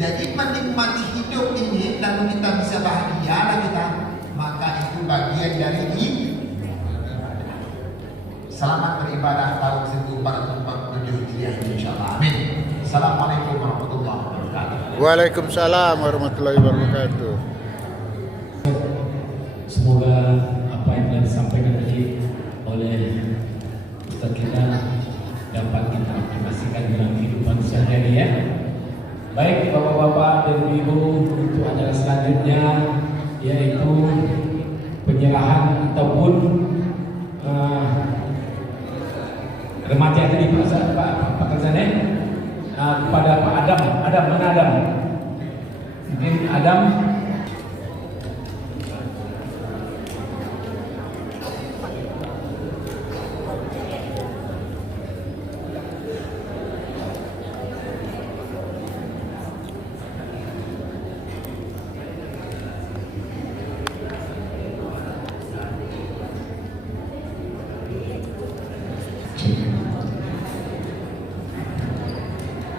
Jadi menikmati hidup ini lalu kita bisa bahagia lah kita, maka itu bagian dari ibadah. Selamat beribadah tahun 1447 Hijriah insyaallah. Amin. Assalamualaikum warahmatullahi wabarakatuh. Waalaikumsalam warahmatullahi wabarakatuh. Semoga apa yang telah disampaikan tadi oleh Ustaz kita dapat kita aplikasikan dalam kehidupan sehari-hari ya. Baik Bapak-bapak dan Ibu, untuk acara selanjutnya yaitu penyerahan ataupun remaja tadi Pak Kansane kepada Pak Adam. Mana Adam? Mungkin Adam.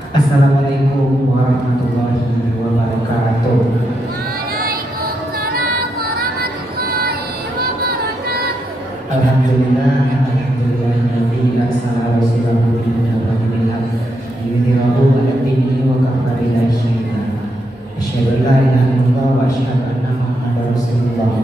Assalamualaikum warahmatullahi wabarakatuh. Waalaikumsalam warahmatullahi wabarakatuh. Alhamdulillahilladzi arsala rasulahu bil huda wa dinil haq liyudhhirahu 'ala dini wa kafa billahi shahida. Asyhadu an la ilaha illallah wa asyhadu anna Muhammadar Rasulullah.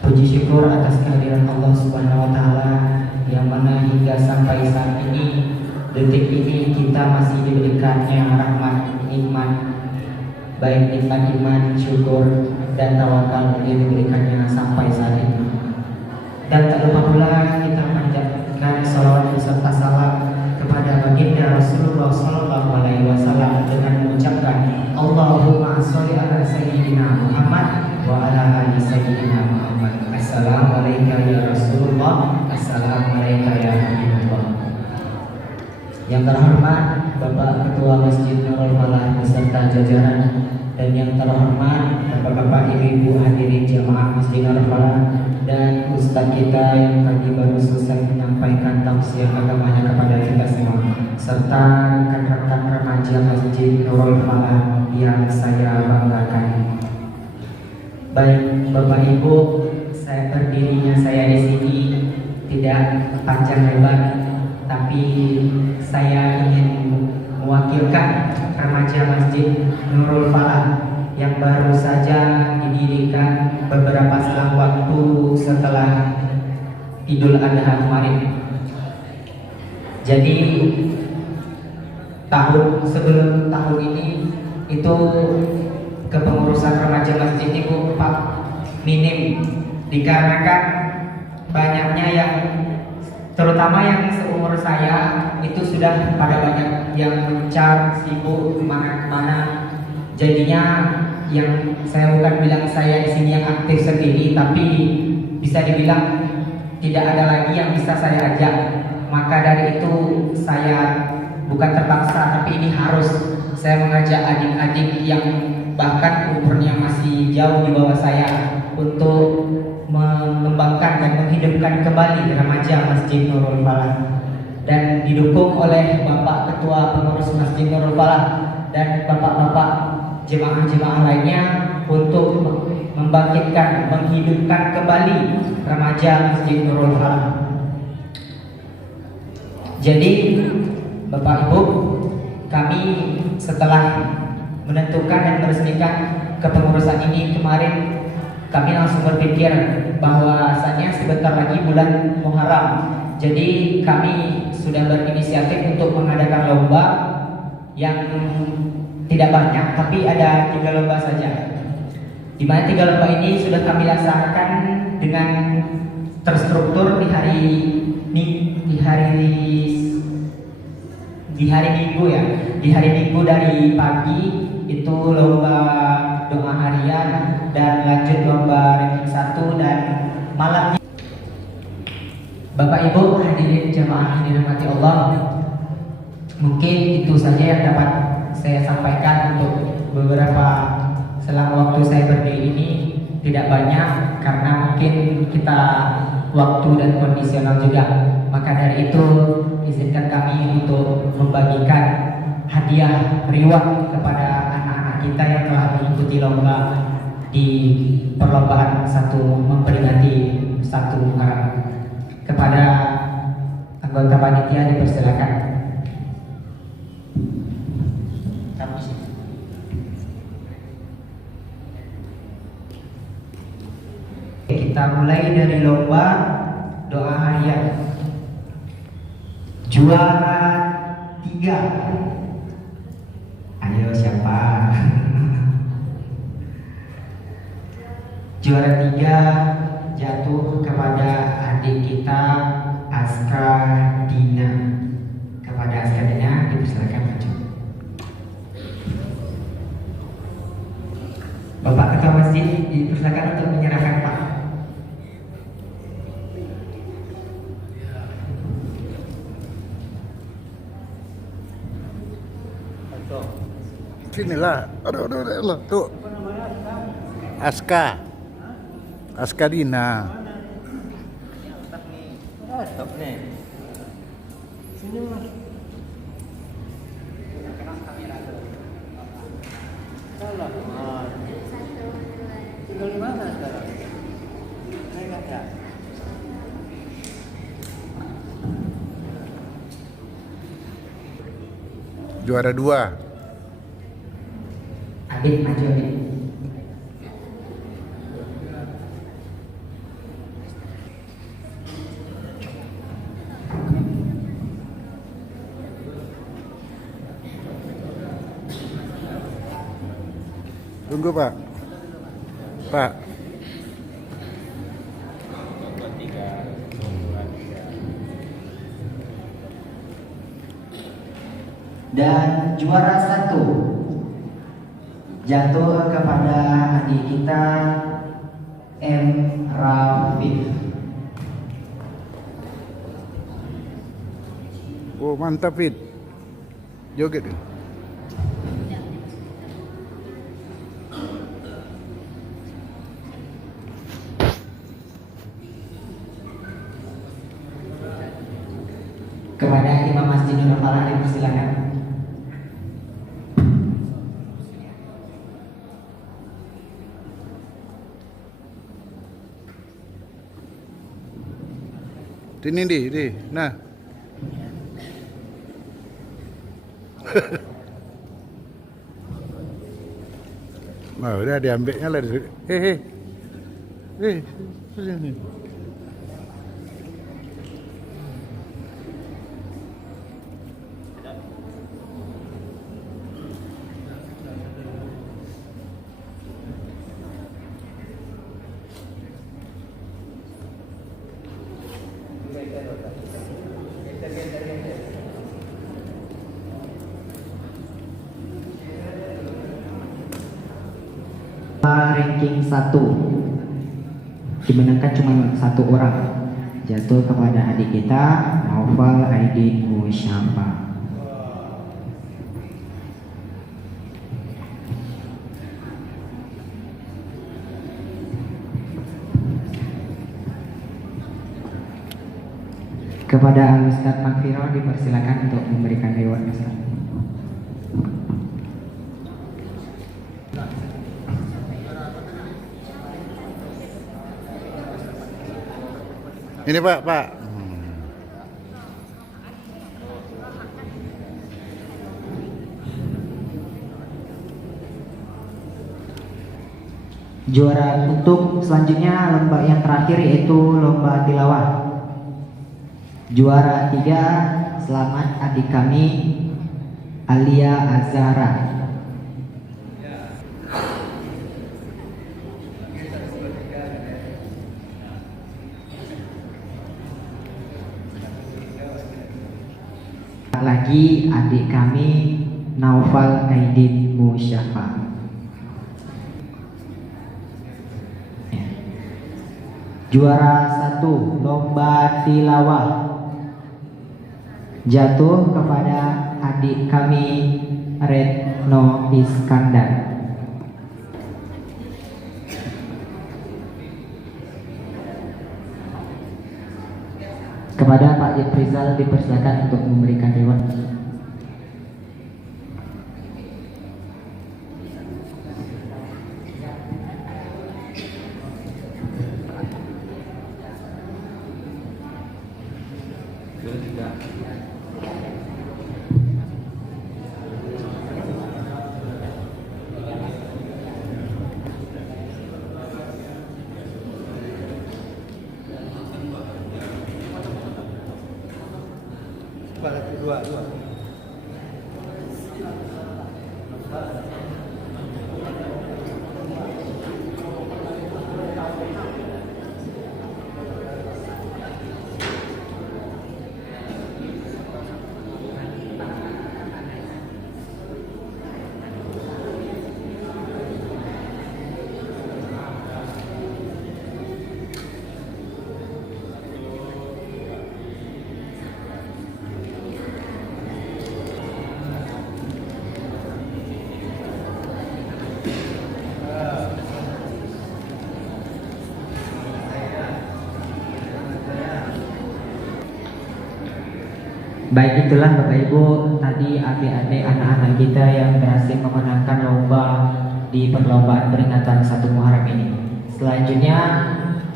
Puji syukur atas kehadiran Allah Subhanahu wa taala yang mana hingga sampai saat ini, detik ini kita masih diberikannya rahmat, nikmat, baik nikmat iman, syukur, dan tawakal yang diberikannya sampai saat ini. Dan tak lupa pula kita panjatkan salawat beserta salam kepada baginda Rasulullah Sallallahu sayyidina Muhammad wa ala ali sayyidina Muhammad. Assalamualaikum ya Rasulullah, assalamualaikum ya Habibullah. Yang terhormat Bapak Ketua Masjid Nurul Falah beserta jajaran, dan yang terhormat Bapak-bapak, Ibu-ibu hadirin jamaah Masjid Nurul Falah, dan Ustaz kita yang tadi baru selesai menyampaikan tausiah agamanya kepada kita semua, serta rekan-rekan remaja Masjid Nurul Falah yang saya banggakan. Baik Bapak Ibu, berdirinya saya di sini tidak panjang lebar, tapi saya ingin mewakilkan remaja Masjid Nurul Falah yang baru saja didirikan beberapa selang waktu setelah Idul Adha kemarin. Jadi sebelum tahun ini itu kepengurusan remaja masjid itu minim, dikarenakan banyaknya yang, terutama yang seumur saya itu sudah pada banyak yang mencar, sibuk kemana-mana. Jadinya yang saya bukan bilang saya di sini yang aktif sendiri, tapi bisa dibilang tidak ada lagi yang bisa saya ajak. Maka dari itu saya bukan terpaksa, tapi ini harus saya mengajak adik-adik yang bahkan umurnya masih jauh di bawah saya untuk mengembangkan dan menghidupkan kembali remaja Masjid Nurul Falah, dan didukung oleh Bapak Ketua Pengurus Masjid Nurul Falah dan bapak-bapak jemaah-jemaah lainnya untuk membangkitkan, menghidupkan kembali remaja Masjid Nurul Falah. Jadi Bapak Ibu, kami setelah menentukan dan meresmikan kepengurusan ini kemarin, kami langsung berpikir bahwasanya sebentar lagi bulan Muharram. Jadi kami sudah berinisiatif untuk mengadakan lomba yang tidak banyak, tapi ada 3 lomba saja. Di mana 3 lomba ini sudah kami laksanakan dengan terstruktur di hari Minggu ya. Di hari Minggu dari pagi itu lomba doa harian, dan lanjut lomba ranking 1, dan malamnya. Bapak Ibu hadirin jamaah yang dirahmati Allah, mungkin itu saja yang dapat saya sampaikan untuk beberapa selang waktu saya berdiri ini. Tidak banyak karena mungkin kita waktu dan kondisional juga. Maka dari itu izinkan kami untuk membagikan hadiah reward kepada anak-anak kita yang telah mengikuti lomba di perlombaan memperingati 1 Muharram. Kepada anggota panitia dipersilakan. Kita mulai dari lomba doa harian. Juara 3. Ayo siapa? Juara 3 jatuh kepada adik kita Aska Dina. Kepada Aska Dina dipersilakan maju. Bapak Ketua Masjid dipersilakan untuk menyerahkan Pak. Sinilah, aduh, tuh. Aska Dina. Stop nih. Sini mas. Salah. Tinggal di mana sekarang? Saya nggak ada. Juara 2. Adit maju Adit. Tunggu Pak. Pak. Dan juara 1 jatuh kepada adik kita M. Rafiq. Oh mantap Fit. Joget. Kepada Imam Masjid Nurul Falah dipersilakan. Sini di. Nah. Nah, udah diambilnya lah. Sini. Ranking 1 dimenangkan cuma 1 orang, jatuh kepada adik kita Naufal Aidin Musyafa. Kepada Al-Ustaz Magfiro dipersilakan untuk memberikan reward Ustaz. Ini Pak. Juara untuk selanjutnya lomba yang terakhir yaitu lomba tilawah. Juara 3, selamat adik kami Alia Azhara. Lagi adik kami Naufal Aidin Musyafa. Juara 1 lomba tilawah jatuh kepada adik kami Retno Iskandar. Kepada Pak Jeprizal dipersilakan untuk memberikan reward. Dua. Baik, itulah Bapak Ibu tadi adik-adik anak-anak kita yang berhasil memenangkan lomba di perlombaan peringatan 1 Muharram ini. Selanjutnya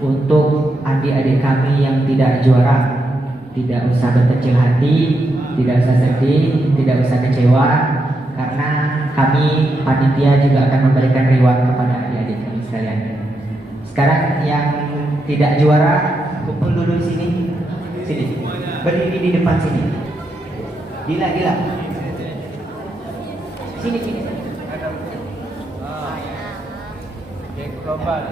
untuk adik-adik kami yang tidak juara, tidak usah berkecil hati, tidak usah sedih, tidak usah kecewa, karena kami panitia juga akan memberikan reward kepada adik-adik kami sekalian. Sekarang yang tidak juara kumpul dulu di sini, berdiri di depan sini. Gila. Sini. Global.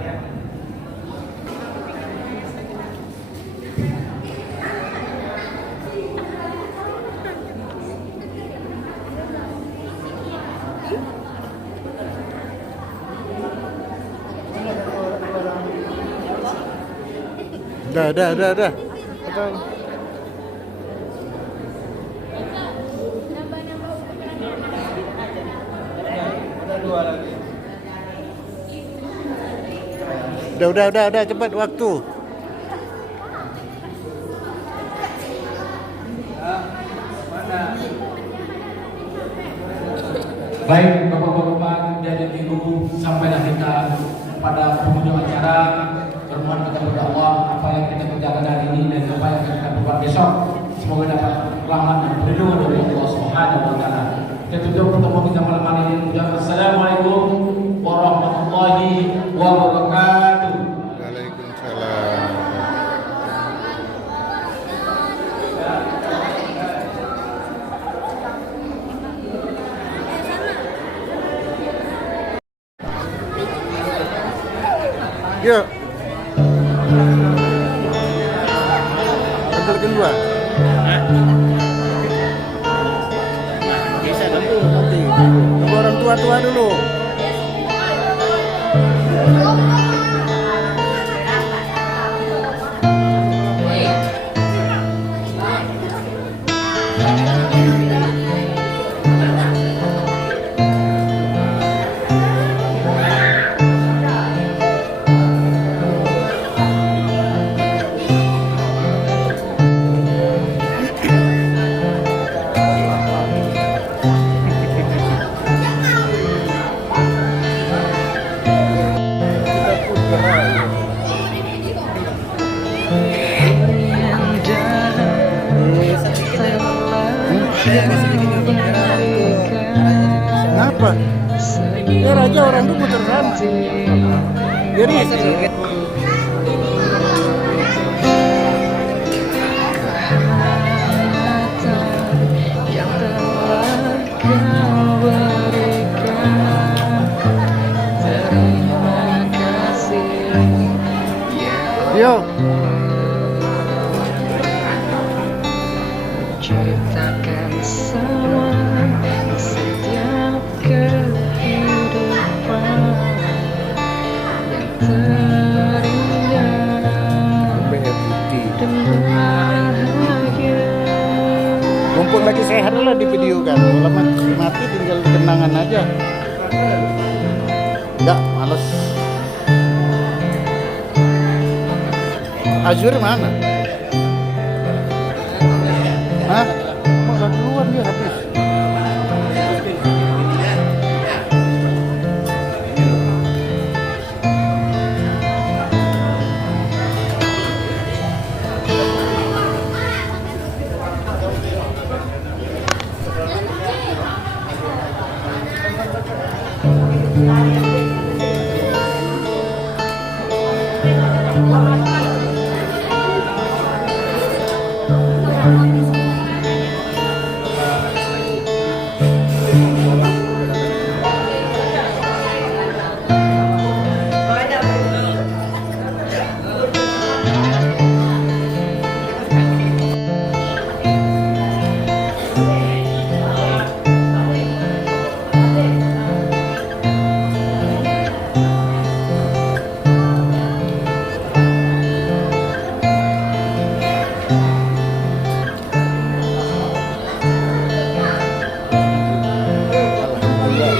Dah. Betul. Udah, cepat waktu. Baik Bapak-Bapak dan Ibu, sampailah kita pada penghujung acara. Bermohon kepada Allah apa yang kita kerjakan hari ini dan apa yang kita buat besok semoga dapat rahmat dan perlindungan dari Allah Subhanahu wa taala. Kita tutup pertemuan kita malam hari ini dengan Assalamualaikum warahmatullahi wabarakatuh. Waalaikumsalam. Yuk. Antar kedua. Bisa Nanti. Tunggu orang tua dulu. Kenapa? Ya raja orang itu putar sana. Jadi Yo. Ciptakan semua di setiap kehidupan yang terindah dan bahagia. Mumpung lagi sehat lah di video kan. Kalau mati tinggal kenangan aja. Enggak, males. Azur mana? Hah? Mau duluan dia habis.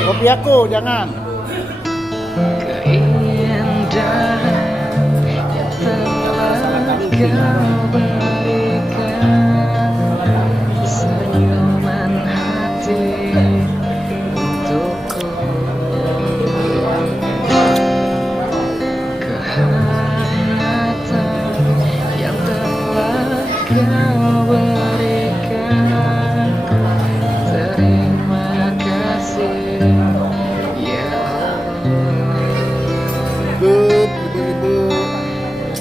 Kopi aku jangan. Keindahan yang telah kau berikan, senyuman hati untukku, kehangatan yang telah kau berikan. Terima kasih ya Ibu.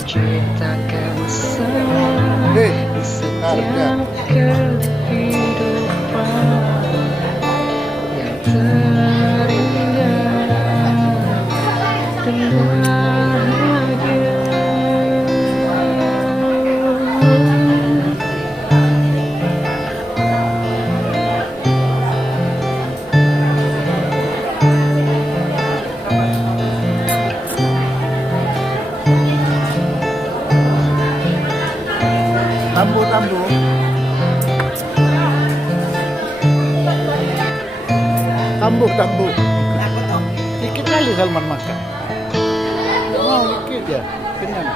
ciptakan semua Hei, di bentar, setiap kehidupan yang terindah dan bahagia. Tambu. Tambu. Dikit kali Salman makan. Oh, dikit ya. Kenyang.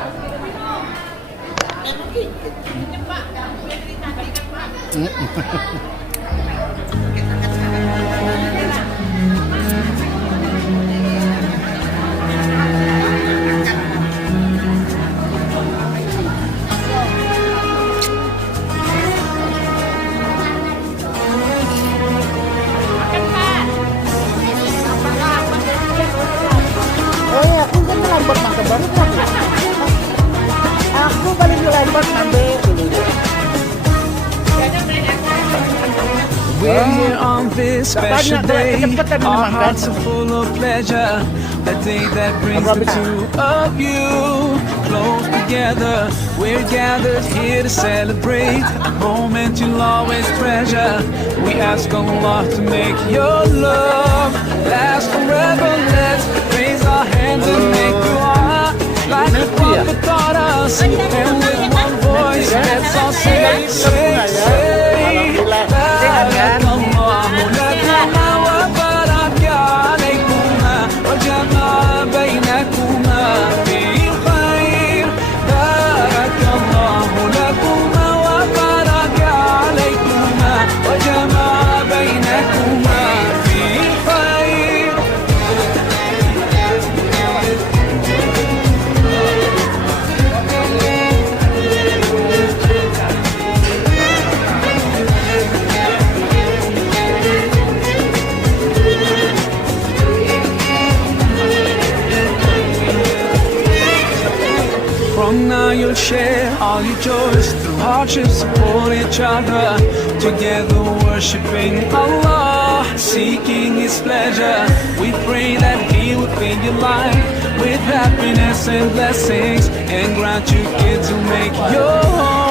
Oh ya, aku kan terlambat makan baru kan. Aku paling lambat ngambil dulu. We're here on this special day. Our hearts are full of pleasure. The day that brings the two of you close together. We're gathered here to celebrate a moment you'll always treasure. We ask Allah to make your love last forever. Let's raise our hands and make dua like the Prophet taught us. And with one voice, let's all say, Barakallahu lakuma wa baraka alaykuma wa jama'a baynakuma bil khair. Barakallahu lakuma wa baraka alaykuma wa jama'a baynakuma bil khair. From now you'll share all your joys through hardships, support each other. Together worshiping Allah, seeking His pleasure. We pray that He will fill your life with happiness and blessings, and grant you kids who make your home